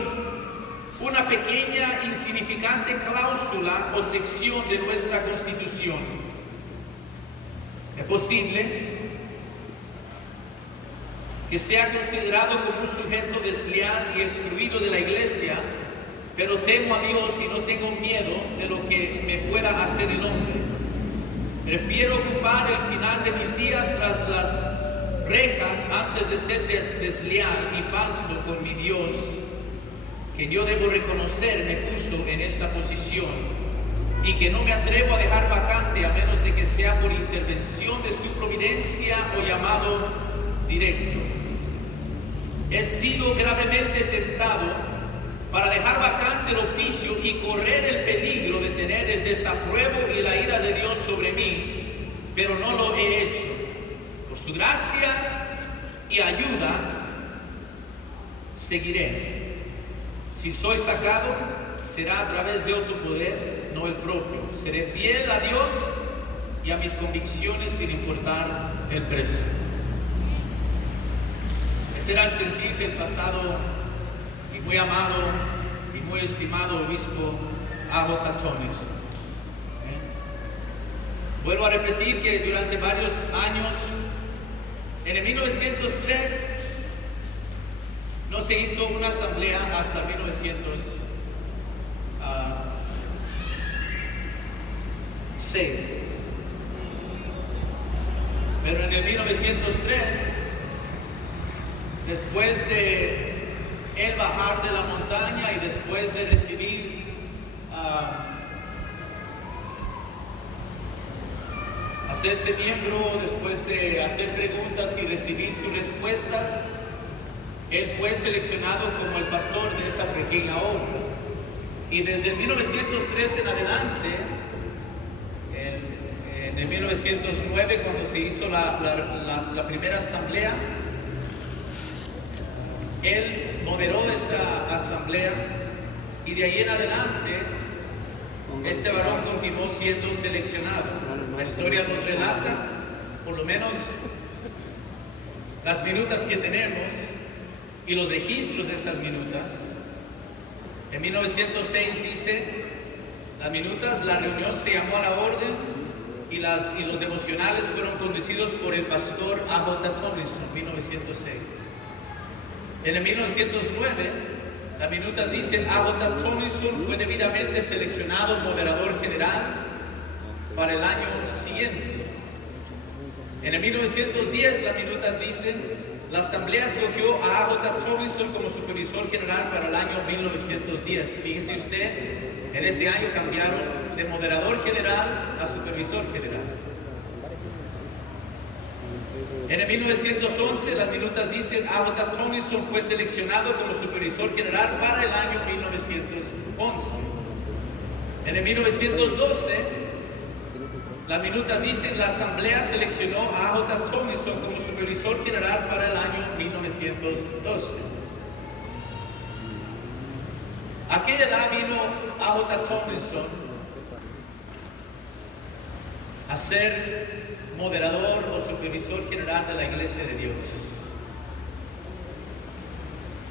una pequeña insignificante cláusula o sección de nuestra Constitución. Es posible que sea considerado como un sujeto desleal y excluido de la iglesia, pero temo a Dios y no tengo miedo de lo que me pueda hacer el hombre. Prefiero ocupar el final de mis días tras las rejas antes de ser desleal y falso con mi Dios, que yo debo reconocer me puso en esta posición y que no me atrevo a dejar vacante a menos de que sea por intervención de su providencia o llamado directo. He sido gravemente tentado para dejar vacante el oficio y correr el peligro de tener el desapruebo y la ira de Dios sobre mí, pero no lo he hecho. Por su gracia y ayuda seguiré. Si soy sacado, será a través de otro poder, no el propio. Seré fiel a Dios y a mis convicciones sin importar el precio. Ese era el sentir del pasado y muy amado y muy estimado obispo A.J. Tomlinson. Vuelvo a repetir que durante varios años, en el 1903, no se hizo una asamblea hasta 1906. Pero en el 1903, después de él bajar de la montaña y después de recibir hacerse miembro, después de hacer preguntas y recibir sus respuestas, él fue seleccionado como el pastor de esa pequeña obra. Y desde el 1903 en adelante, en el 1909, cuando se hizo la primera asamblea, él moderó esa asamblea y de ahí en adelante este varón continuó siendo seleccionado. La historia nos relata, por lo menos las minutas que tenemos y los registros de esas minutas. En 1906 dice, las minutas, la reunión se llamó a la orden y los devocionales fueron conducidos por el pastor A.J. Tomlinson, 1906. En el 1909, las minutas dicen, A.J. Tomlinson fue debidamente seleccionado moderador general para el año siguiente. En el 1910, las minutas dicen, la asamblea escogió a A.J. Tomlinson como supervisor general para el año 1910. Fíjese usted, en ese año cambiaron de moderador general a supervisor general. En el 1911, las minutas dicen, A.J. Tomlinson fue seleccionado como supervisor general para el año 1911. En el 1912, las minutas dicen, la asamblea seleccionó a A.J. Tomlinson como supervisor general para el año 1912. ¿A qué edad vino A.J. Tomlinson a ser moderador o supervisor general de la Iglesia de Dios?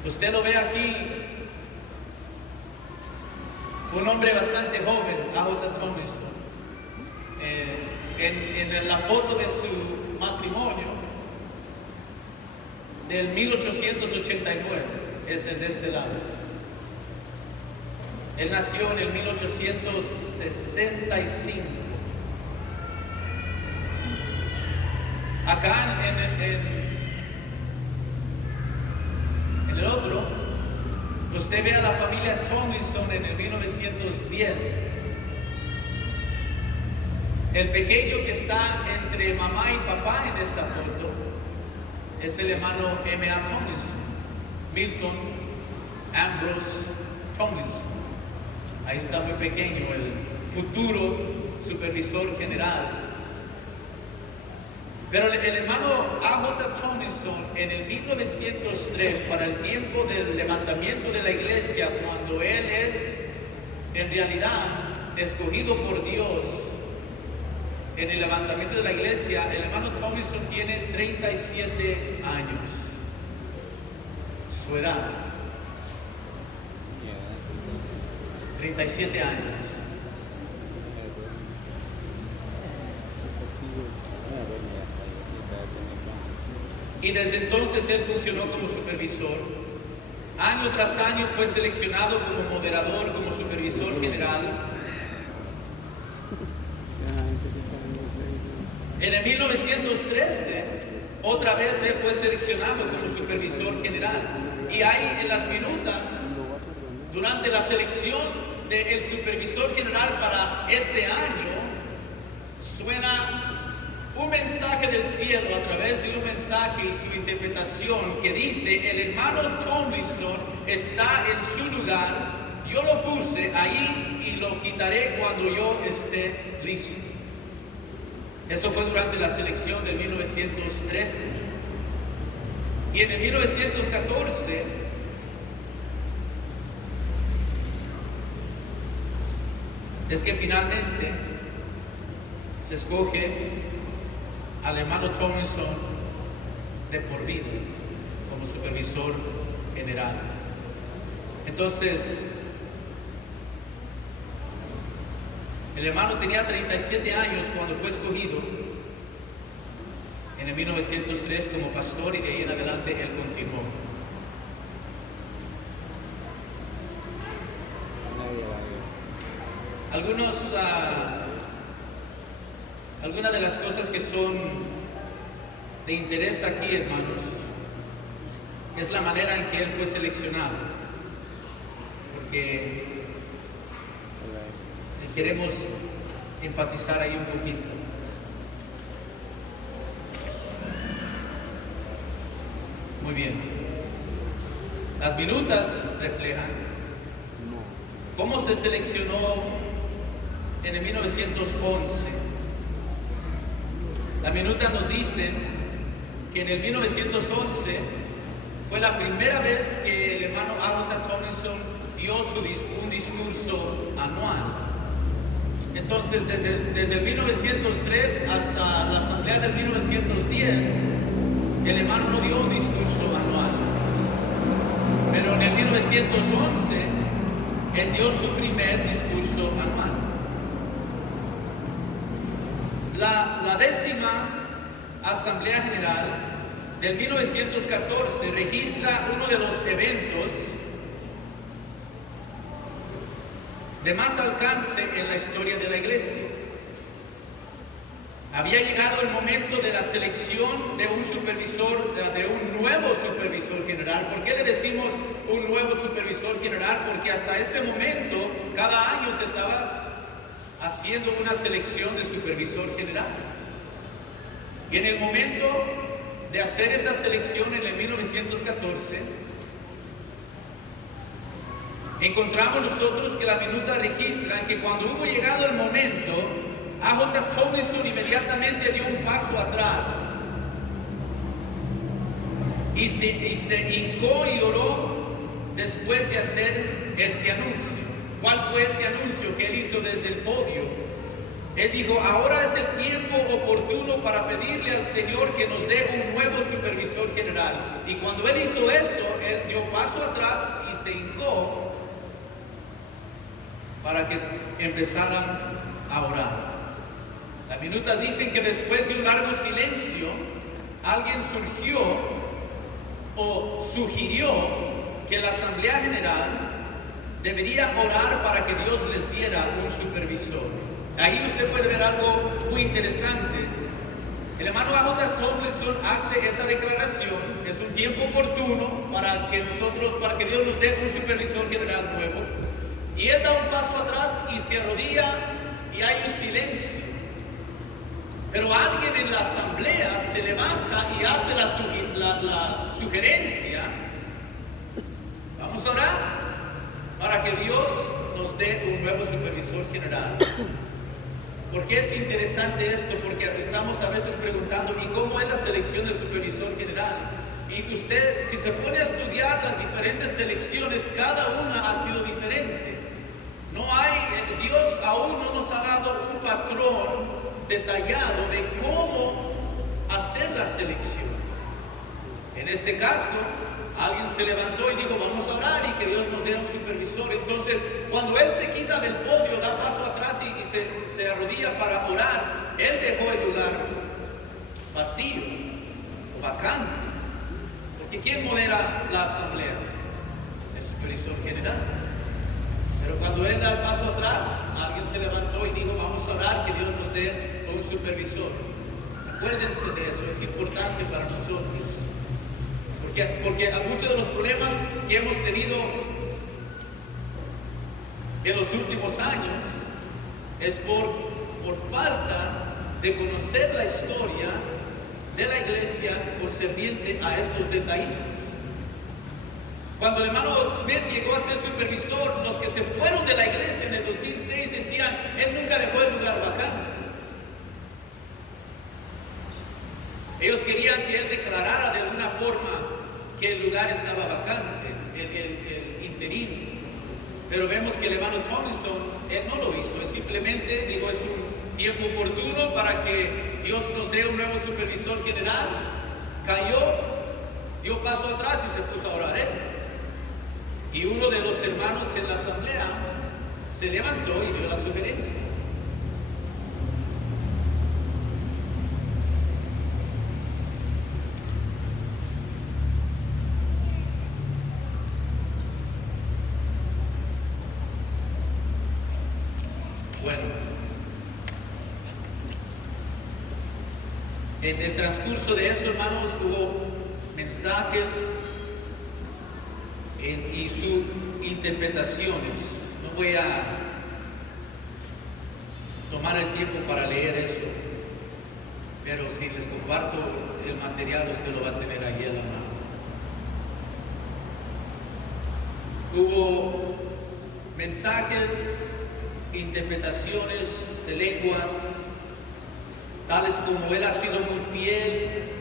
Usted lo ve aquí, un hombre bastante joven, A.J. Tomlinson. En la foto de su matrimonio del 1889, es el de este lado. Él nació en el 1865. Acá en el otro, usted ve a la familia Tomlinson en el 1910. El pequeño que está entre mamá y papá en esa foto es el hermano M.A. Tomlinson, Milton Ambrose Tomlinson. Ahí está muy pequeño, el futuro supervisor general Pero el hermano A.J. Tomlinson en el 1903, para el tiempo del levantamiento de la iglesia, cuando él es en realidad escogido por Dios en el levantamiento de la iglesia, el hermano Tomlinson tiene 37 años, su edad, 37 años. Y desde entonces él funcionó como supervisor. Año tras año fue seleccionado como moderador, como supervisor general. En el 1913, otra vez él fue seleccionado como supervisor general. Y ahí en las minutas, durante la selección del supervisor general para ese año, suena un mensaje del cielo a través de un mensaje y su interpretación que dice: el hermano Tomlinson está en su lugar, yo lo puse ahí y lo quitaré cuando yo esté listo. Eso fue durante la selección del 1913. Y en el 1914 es que finalmente se escoge al hermano Tomlinson de por vida como supervisor general. Entonces, el hermano tenía 37 años cuando fue escogido en el 1903 como pastor, y de ahí en adelante él continuó. Algunas de las cosas que son de interés aquí, hermanos, es la manera en que él fue seleccionado, porque queremos enfatizar ahí un poquito. Muy bien. Las minutas reflejan cómo se seleccionó en el 1911. La minuta nos dice que en el 1911 fue la primera vez que el hermano A.J. Tomlinson dio un discurso anual. Entonces, desde el 1903 hasta la asamblea del 1910, el hermano no dio un discurso anual. Pero en el 1911, él dio su primer discurso anual. La 10ª Asamblea General del 1914 registra uno de los eventos de más alcance en la historia de la iglesia. Había llegado el momento de la selección de un supervisor, de un nuevo supervisor general. ¿Por qué le decimos un nuevo supervisor general? Porque hasta ese momento, cada año se estaba haciendo una selección de supervisor general. Y en el momento de hacer esa selección en el 1914, encontramos nosotros que la minuta registra que cuando hubo llegado el momento, A.J. Tomlinson inmediatamente dio un paso atrás y se hincó y oró después de hacer este anuncio. ¿Cuál fue ese anuncio que él hizo desde el podio? Él dijo: ahora es el tiempo oportuno para pedirle al Señor que nos dé un nuevo supervisor general. Y cuando él hizo eso, él dio paso atrás y se hincó para que empezaran a orar. Las minutas dicen que después de un largo silencio, alguien surgió o sugirió que la Asamblea General debería orar para que Dios les diera un supervisor. Ahí usted puede ver algo muy interesante. El hermano A.J. Tomlinson hace esa declaración: es un tiempo oportuno para que Dios nos dé un supervisor general nuevo. Y él da un paso atrás y se arrodilla y hay un silencio. Pero alguien en la asamblea se levanta y hace la sugerencia: vamos a orar para que Dios nos dé un nuevo supervisor general. ¿Por qué es interesante esto? Porque estamos a veces preguntando, ¿y cómo es la selección del supervisor general? Y usted, si se pone a estudiar las diferentes selecciones, cada una ha sido diferente. No hay, Dios aún no nos ha dado un patrón detallado de cómo hacer la selección. En este caso, alguien se levantó y dijo, vamos a orar y que Dios nos dé un supervisor. Entonces, cuando él se quita del podio, da paso atrás y se arrodilla para orar, él dejó el lugar vacío o vacante. Porque ¿quién modera la asamblea? El supervisor general. Pero cuando él da el paso atrás, alguien se levantó y dijo, vamos a orar que Dios nos dé un supervisor. Acuérdense de eso, es importante para nosotros. Porque muchos de los problemas que hemos tenido en los últimos años es por falta de conocer la historia de la iglesia concerniente a estos detallitos. Cuando el hermano Smith llegó a ser supervisor, los que se fueron de la iglesia en el 2006 decían, él nunca dejó el lugar vacante. Ellos querían que él declarara de alguna forma que el lugar estaba vacante, el interino. Pero vemos que el hermano Tomlinson, él no lo hizo, él simplemente dijo, es un tiempo oportuno para que Dios nos dé un nuevo supervisor general. Cayó, dio paso atrás y se puso a orar él. Y uno de los hermanos en la asamblea se levantó y dio la sugerencia. Bueno, en el transcurso de eso, hermanos, hubo mensajes y sus interpretaciones. No voy a tomar el tiempo para leer eso, pero si les comparto el material, usted lo va a tener ahí a la mano. Hubo mensajes, interpretaciones de lenguas, tales como él ha sido muy fiel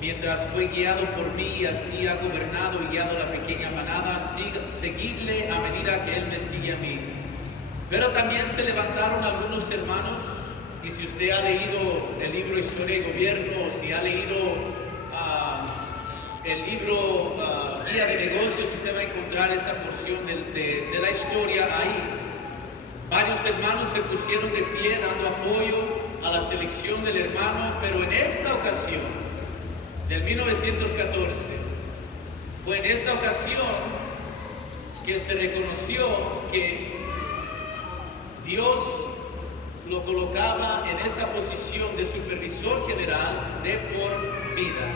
mientras fue guiado por mí y así ha gobernado y guiado la pequeña manada, seguirle a medida que él me sigue a mí. Pero también se levantaron algunos hermanos, y si usted ha leído el libro Historia y Gobierno, o si ha leído el libro Guía de Negocios, usted va a encontrar esa porción de la historia ahí. Varios hermanos se pusieron de pie dando apoyo a la selección del hermano, pero en esta ocasión, del 1914, fue en esta ocasión que se reconoció que Dios lo colocaba en esa posición de supervisor general de por vida.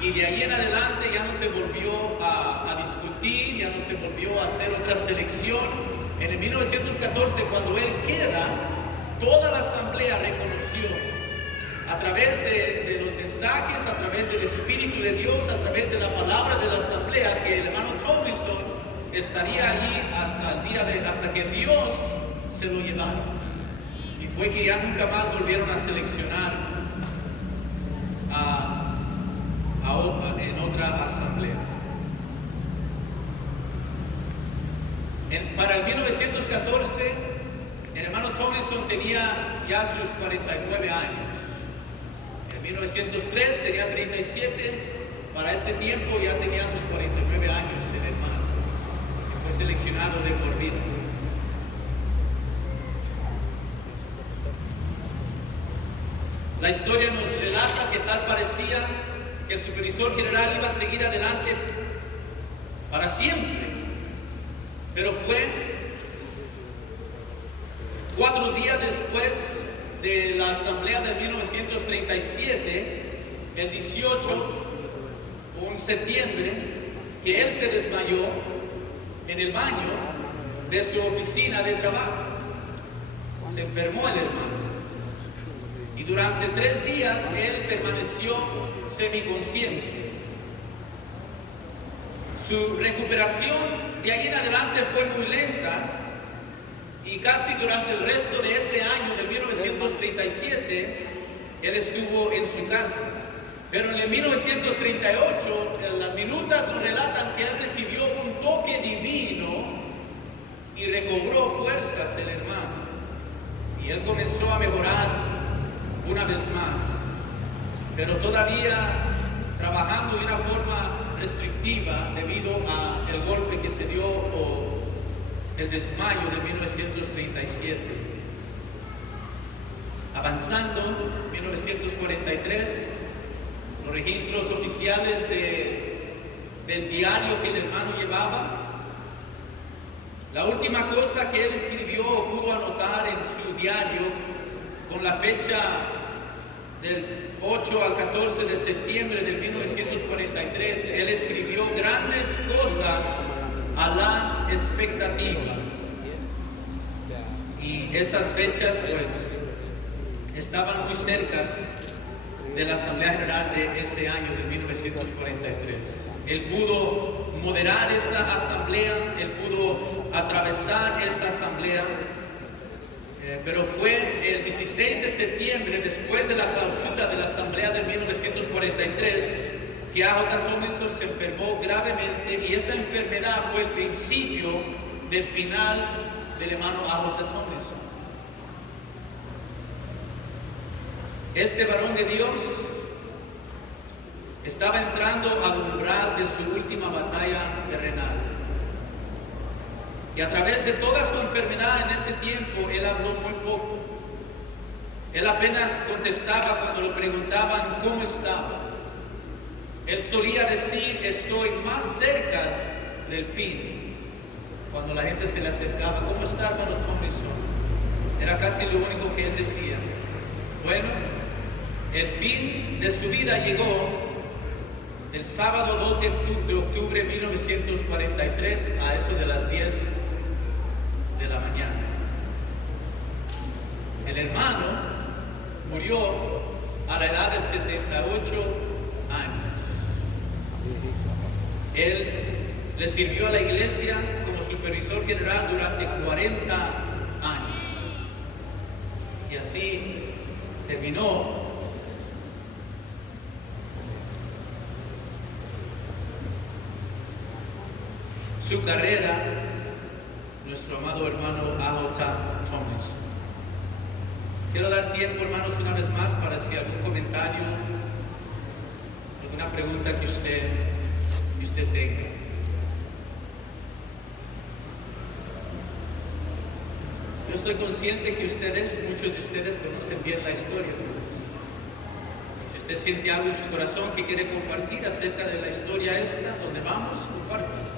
Y de ahí en adelante ya no se volvió a discutir, ya no se volvió a hacer otra selección. En el 1914, cuando él queda, toda la asamblea reconoció a través de los mensajes, a través del Espíritu de Dios, a través de la palabra de la asamblea, que el hermano Tomlinson estaría ahí hasta que Dios se lo llevara. Y fue que ya nunca más volvieron a seleccionar en otra asamblea. Para el 1914, el hermano Tomlinson tenía ya sus 49 años. En 1903 tenía 37. Para este tiempo ya tenía sus 49 años el hermano, que fue seleccionado de por vida. La historia nos relata que tal parecía que el supervisor general iba a seguir adelante para siempre. Pero fue 4 días después de la asamblea de 1937, el 18, un septiembre, que él se desmayó en el baño de su oficina de trabajo. Se enfermó el hermano. Y durante 3 días él permaneció semiconsciente. Su recuperación de ahí en adelante fue muy lenta Y casi durante el resto de ese año, de 1937, él estuvo en su casa. Pero en el 1938, las minutas nos relatan que él recibió un toque divino y recobró fuerzas el hermano. Y él comenzó a mejorar una vez más, pero todavía trabajando de una forma restrictiva debido al golpe que se dio o el desmayo de 1937. Avanzando, 1943, los registros oficiales del diario que el hermano llevaba, la última cosa que él escribió o pudo anotar en su diario con la fecha del 8 al 14 de septiembre de 1943, él escribió grandes cosas a la expectativa. Y esas fechas pues estaban muy cercas de la Asamblea General de ese año, de 1943. Él pudo moderar esa asamblea, él pudo atravesar esa asamblea, pero fue el 16 de septiembre, después de la clausura de la asamblea de 1943, que A.J. Tomlinson se enfermó gravemente, y esa enfermedad fue el principio del final del hermano A.J. Tomlinson. Este varón de Dios estaba entrando al umbral de su última batalla terrenal. Y a través de toda su enfermedad en ese tiempo, él habló muy poco. Él apenas contestaba cuando lo preguntaban cómo estaba. Él solía decir, estoy más cerca del fin. Cuando la gente se le acercaba, ¿cómo está, hermano Tomlinson? Era casi lo único que él decía. Bueno, el fin de su vida llegó el sábado 2 de octubre de 1943 a eso de las 10 de la mañana. El hermano murió a la edad de 78 años. Él le sirvió a la iglesia como supervisor general durante 40 años. Y así terminó su carrera, nuestro amado hermano A.J. Tomlinson. Quiero dar tiempo, hermanos, una vez más para si algún comentario, alguna pregunta que usted tenga. Yo estoy consciente que muchos de ustedes conocen bien la historia, hermanos. Si usted siente algo en su corazón que quiere compartir acerca de la historia esta, donde vamos, compártalo.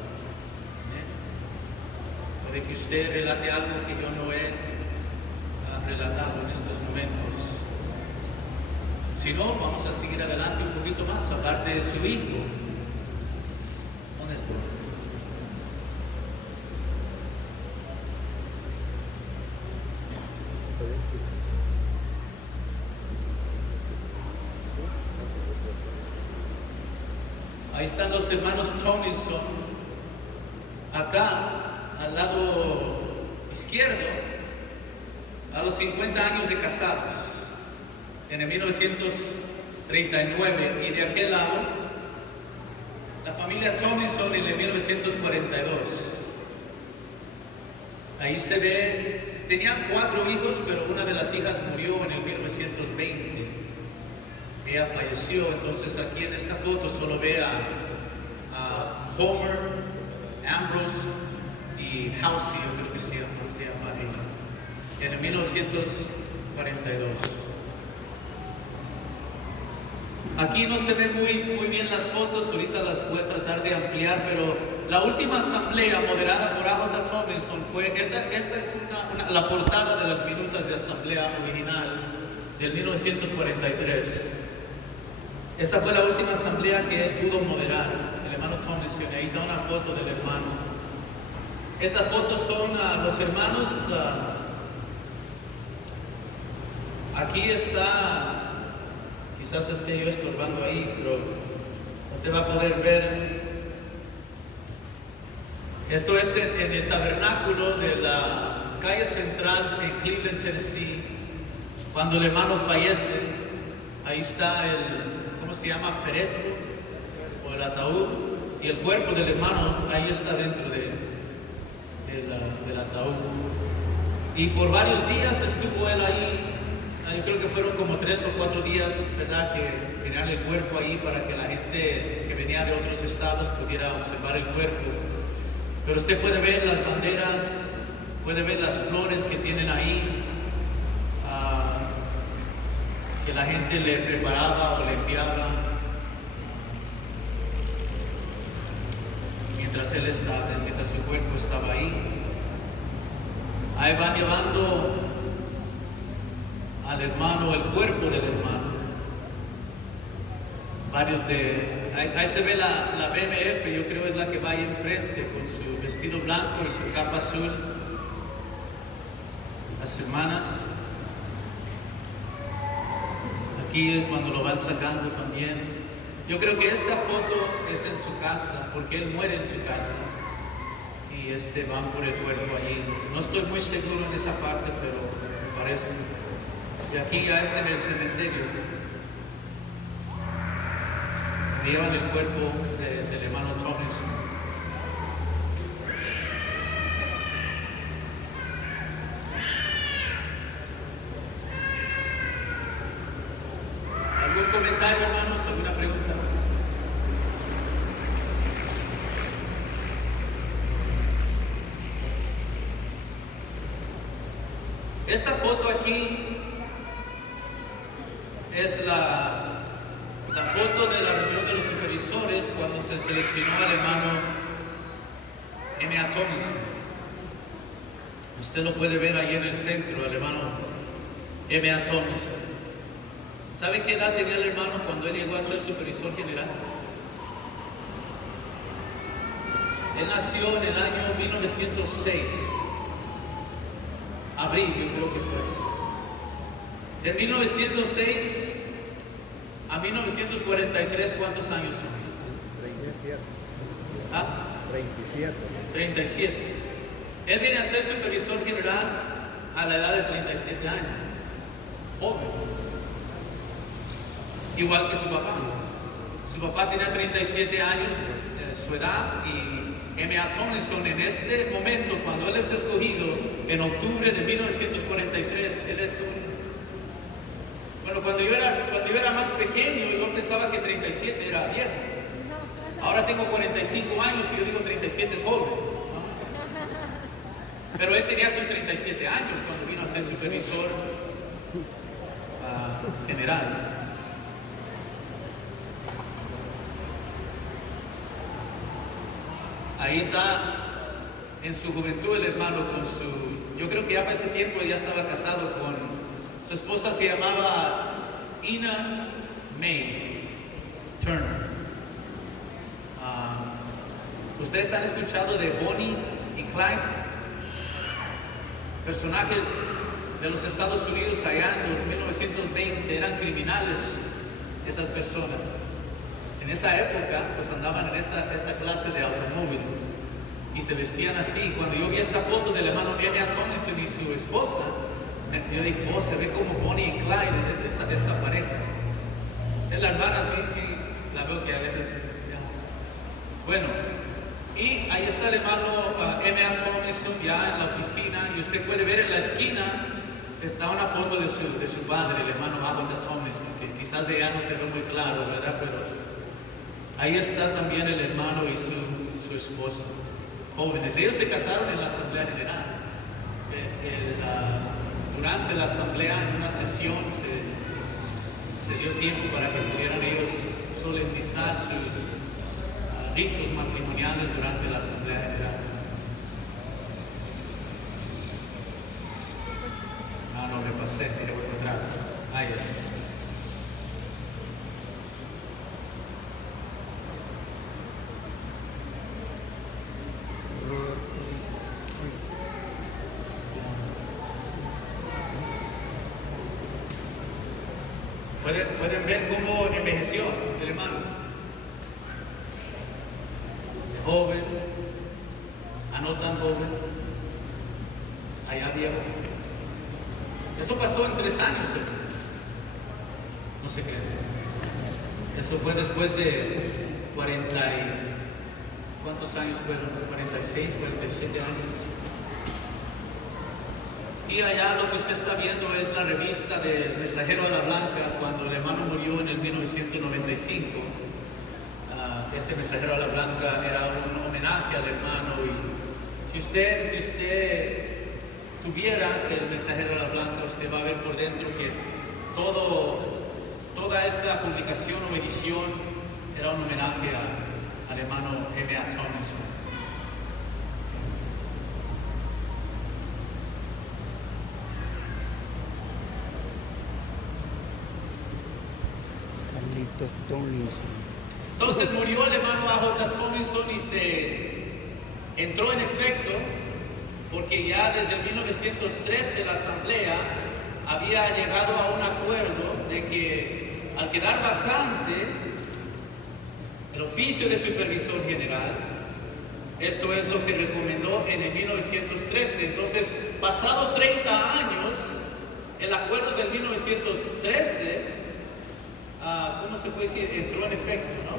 De que usted relate algo que yo no he relatado en estos momentos. Si no, vamos a seguir adelante un poquito más, a hablar de su hijo. ¿Dónde está? Ahí están los hermanos Tomlinson, acá al lado izquierdo, a los 50 años de casados, en el 1939, y de aquel lado, la familia Tomlinson en el 1942. Ahí se ve, tenían 4 hijos, pero una de las hijas murió en el 1920. Ella falleció, entonces aquí en esta foto solo ve a Homer, Ambrose y Housey, yo creo que se llama ahí, en el 1942. Aquí no se ven muy bien las fotos, ahorita las voy a tratar de ampliar, pero la última asamblea moderada por A.J. Tomlinson fue, esta es la portada de las minutas de asamblea original del 1943. Esa fue la última asamblea que él pudo moderar, el hermano Tomlinson. Ahí está una foto del hermano. Estas fotos son los hermanos. Aquí está, quizás esté yo estorbando ahí, pero no te va a poder ver. Esto es en el tabernáculo de calle central en Cleveland, Tennessee, cuando el hermano fallece, ahí está ¿cómo se llama? Féretro, o el ataúd, y el cuerpo del hermano ahí está dentro del ataúd. Y por varios días estuvo él ahí. Yo creo que fueron como 3 o 4 días, ¿verdad?, que tenían el cuerpo ahí para que la gente que venía de otros estados pudiera observar el cuerpo. Pero usted puede ver las banderas, puede ver las flores que tienen ahí, que la gente le preparaba o le enviaba mientras su cuerpo estaba ahí. Ahí van llevando al hermano, el cuerpo del hermano. Ahí se ve la BMF, yo creo es la que va ahí enfrente, con su vestido blanco y su capa azul. Las hermanas. Aquí es cuando lo van sacando también. Yo creo que esta foto es en su casa, porque él muere en su casa. Y van por el cuerpo allí. No estoy muy seguro en esa parte, pero me parece. Y aquí ya es en el cementerio. Me llevan el cuerpo del hermano Tomlinson. ¿Algún comentario, hermanos? ¿Alguna pregunta? Esta foto aquí es la foto de la reunión de los supervisores cuando se seleccionó al hermano M.A. Tomlinson. Usted lo puede ver ahí en el centro, al hermano M.A. Tomlinson. ¿Sabe qué edad tenía el hermano cuando él llegó a ser supervisor general? Él nació en el año 1906. Abril, yo creo que fue. De 1906 a 1943, ¿cuántos años son? 37. ¿Ah? 37. 37. Él viene a ser supervisor general a la edad de 37 años. Joven. Igual que su papá. Su papá tenía 37 años, su edad, y M.A. Tomlinson en este momento, cuando él es escogido en octubre de 1943, él es bueno, cuando yo era más pequeño, yo pensaba que 37 era viejo. Ahora tengo 45 años y yo digo 37 es joven. Pero él tenía sus 37 años cuando vino a ser supervisor general. Ahí está en su juventud el hermano yo creo que ya para ese tiempo él ya estaba casado su esposa, se llamaba Ina May Turner. ¿Ustedes han escuchado de Bonnie y Clyde? Personajes de los Estados Unidos allá en los 1920, eran criminales esas personas. En esa época, pues andaban en esta clase de automóvil y se vestían así. Cuando yo vi esta foto del hermano M.A. Tomlinson y su esposa, yo dije, se ve como Bonnie y Clyde, esta pareja. Es la hermana, sí, la veo que a veces. Ya. Bueno, y ahí está el hermano M.A. Tomlinson ya en la oficina, y usted puede ver en la esquina, está una foto de su padre, el hermano Abbott Tomlinson, que quizás ya no se ve muy claro, ¿verdad? Pero ahí está también el hermano y su esposa, jóvenes. Ellos se casaron en la Asamblea General. Durante la Asamblea, en una sesión, se dio tiempo para que pudieran ellos solemnizar sus ritos matrimoniales durante la Asamblea General. No me pasé, mire, voy para atrás. Ahí es. Pueden ver cómo envejeció el hermano. De joven, a no tan joven. allá viejo. Eso pasó en 3 años. No se cree. Eso fue después de 40 y... ¿Cuántos años fueron? 46, 47 años. Y allá lo que usted está viendo es la revista del Mensajero a la Blanca, cuando el hermano murió en el 1995. Ese Mensajero a la Blanca era un homenaje al hermano. Y si usted tuviera el Mensajero a la Blanca, usted va a ver por dentro que toda esa publicación o edición era un homenaje al hermano M.A. Tomlinson. Carlitos Tomlinson. Entonces murió el hermano A.J. Tomlinson y se entró en efecto, porque ya desde el 1913 la Asamblea había llegado a un acuerdo de que al quedar vacante el oficio de supervisor general, esto es lo que recomendó en el 1913. Entonces, pasado 30 años, el acuerdo del 1913, ¿cómo se puede decir? Entró en efecto, ¿no?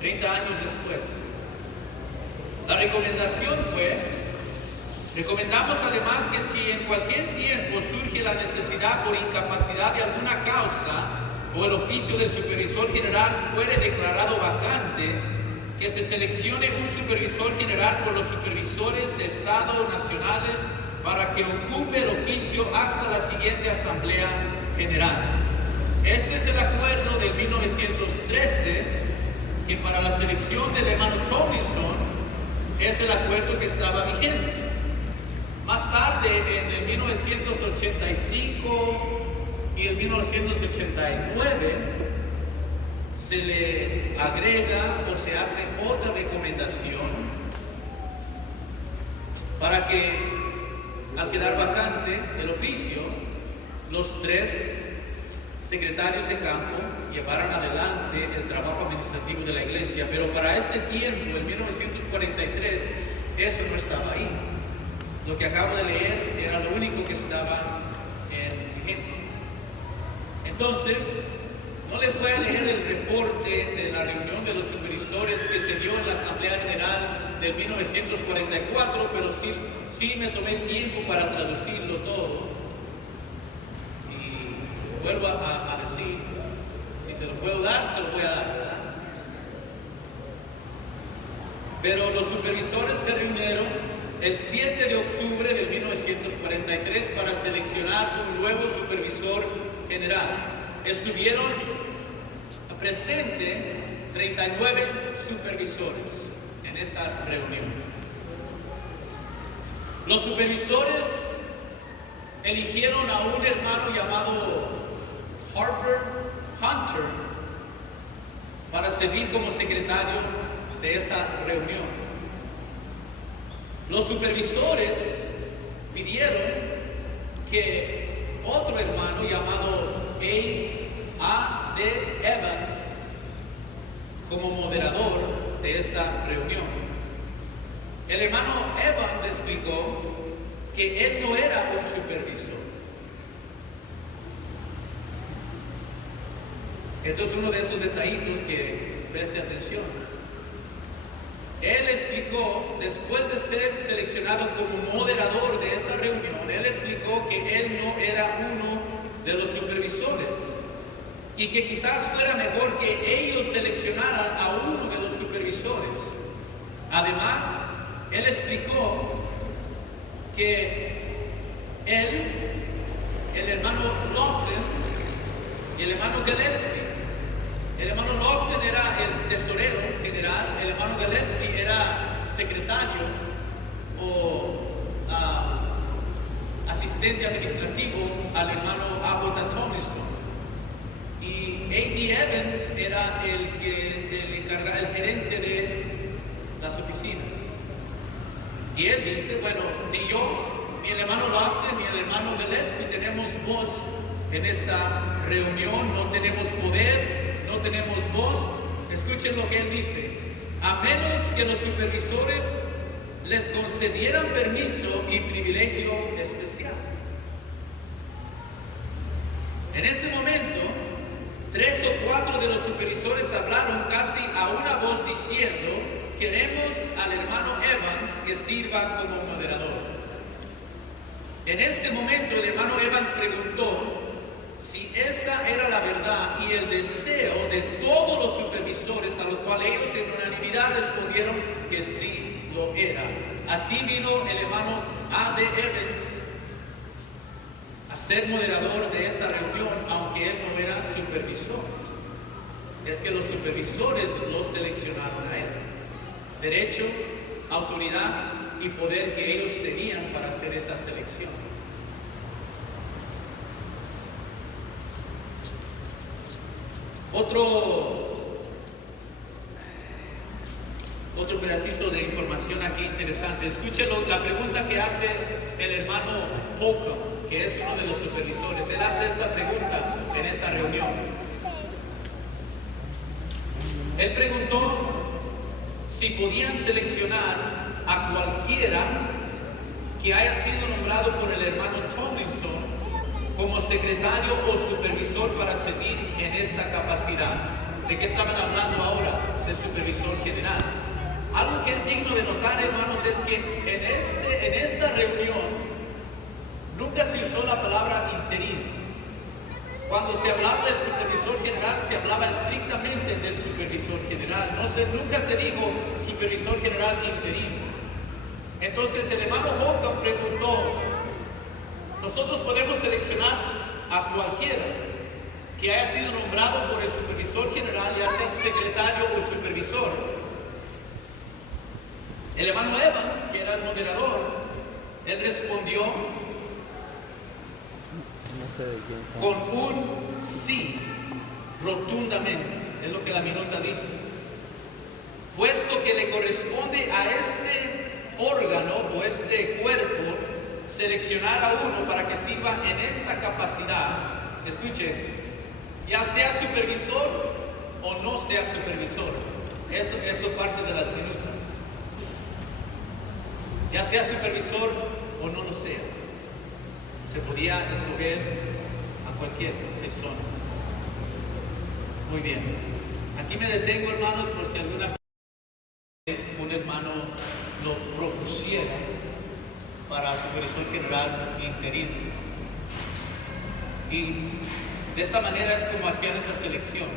30 años después. La recomendación fue: recomendamos además que si en cualquier tiempo surge la necesidad por incapacidad de alguna causa o el oficio del supervisor general fuere declarado vacante, que se seleccione un supervisor general por los supervisores de Estado nacionales para que ocupe el oficio hasta la siguiente Asamblea General. Este es el acuerdo del 1913, que para la selección del hermano Tomlinson es el acuerdo que estaba vigente. Más tarde, en el 1985 y el 1989, se le agrega o se hace otra recomendación para que, al quedar vacante el oficio, los 3 secretarios de campo llevaran adelante el trabajo administrativo de la iglesia. Pero para este tiempo, en 1943, eso no estaba ahí. Lo que acabo de leer era lo único que estaba en vigencia. Entonces, no les voy a leer el reporte de la reunión de los supervisores que se dio en la Asamblea General del 1944, pero sí me tomé el tiempo para traducirlo todo. Y vuelvo a decir, si se lo puedo dar, se lo voy a dar, ¿verdad? Pero los supervisores se reunieron el 7 de octubre de 1943 para seleccionar un nuevo supervisor general. Estuvieron presentes 39 supervisores en esa reunión. Los supervisores eligieron a un hermano llamado Harper Hunter para servir como secretario de esa reunión. Los supervisores pidieron que otro hermano llamado A.D. Evans como moderador de esa reunión. El hermano Evans explicó que él no era un supervisor. Esto es uno de esos detallitos que preste atención. Él explicó, después de ser seleccionado como moderador de esa reunión, él explicó que él no era uno de los supervisores y que quizás fuera mejor que ellos seleccionaran a uno de los supervisores. Además, él explicó que él, el hermano Lawson y el hermano Gillespie, el hermano Lawson era el tesorero general, el hermano Gillespie era secretario o asistente administrativo al hermano A.J. Tomlinson. Y A.D. Evans era el gerente de las oficinas. Y él dice, bueno, ni yo, ni el hermano Lawson, ni el hermano Gillespie tenemos voz en esta reunión, no tenemos poder, no tenemos voz. Escuchen lo que él dice: a menos que los supervisores les concedieran permiso y privilegio especial. En ese momento, 3 o 4 de los supervisores hablaron casi a una voz diciendo: queremos al hermano Evans que sirva como moderador. En este momento el hermano Evans preguntó si esa era la verdad y el deseo de todos los supervisores, a los cuales ellos en unanimidad respondieron que sí lo era. Así vino el hermano A.D. Evans a ser moderador de esa reunión, aunque él no era supervisor. Es que los supervisores lo seleccionaron a él. Derecho, autoridad y poder que ellos tenían para hacer esa selección. Otro pedacito de información aquí interesante. Escúchelo, la pregunta que hace el hermano Holcomb, que es uno de los supervisores. Él hace esta pregunta en esa reunión. Él preguntó si podían seleccionar a cualquiera que haya sido nombrado por el hermano Tomlinson como secretario o supervisor para servir en esta capacidad. ¿De qué estaban hablando ahora? De supervisor general. Algo que es digno de notar, hermanos, es que en esta reunión nunca se usó la palabra interino. Cuando se hablaba del supervisor general, se hablaba estrictamente del supervisor general. Nunca se dijo supervisor general interino. Entonces el hermano Holcomb preguntó: nosotros podemos seleccionar a cualquiera que haya sido nombrado por el supervisor general, ya sea secretario o supervisor. El hermano Evans, que era el moderador, él respondió con un sí, rotundamente. Es lo que la minuta dice. Puesto que le corresponde a este órgano o este cuerpo seleccionar a uno para que sirva en esta capacidad, escuche, ya sea supervisor o no sea supervisor. Eso es parte de las minutas. Ya sea supervisor o no lo sea, se podía escoger a cualquier persona. Muy bien. Aquí me detengo, hermanos, por si un hermano lo propusiera para supervisor general interino. Y de esta manera es como hacían esa selección.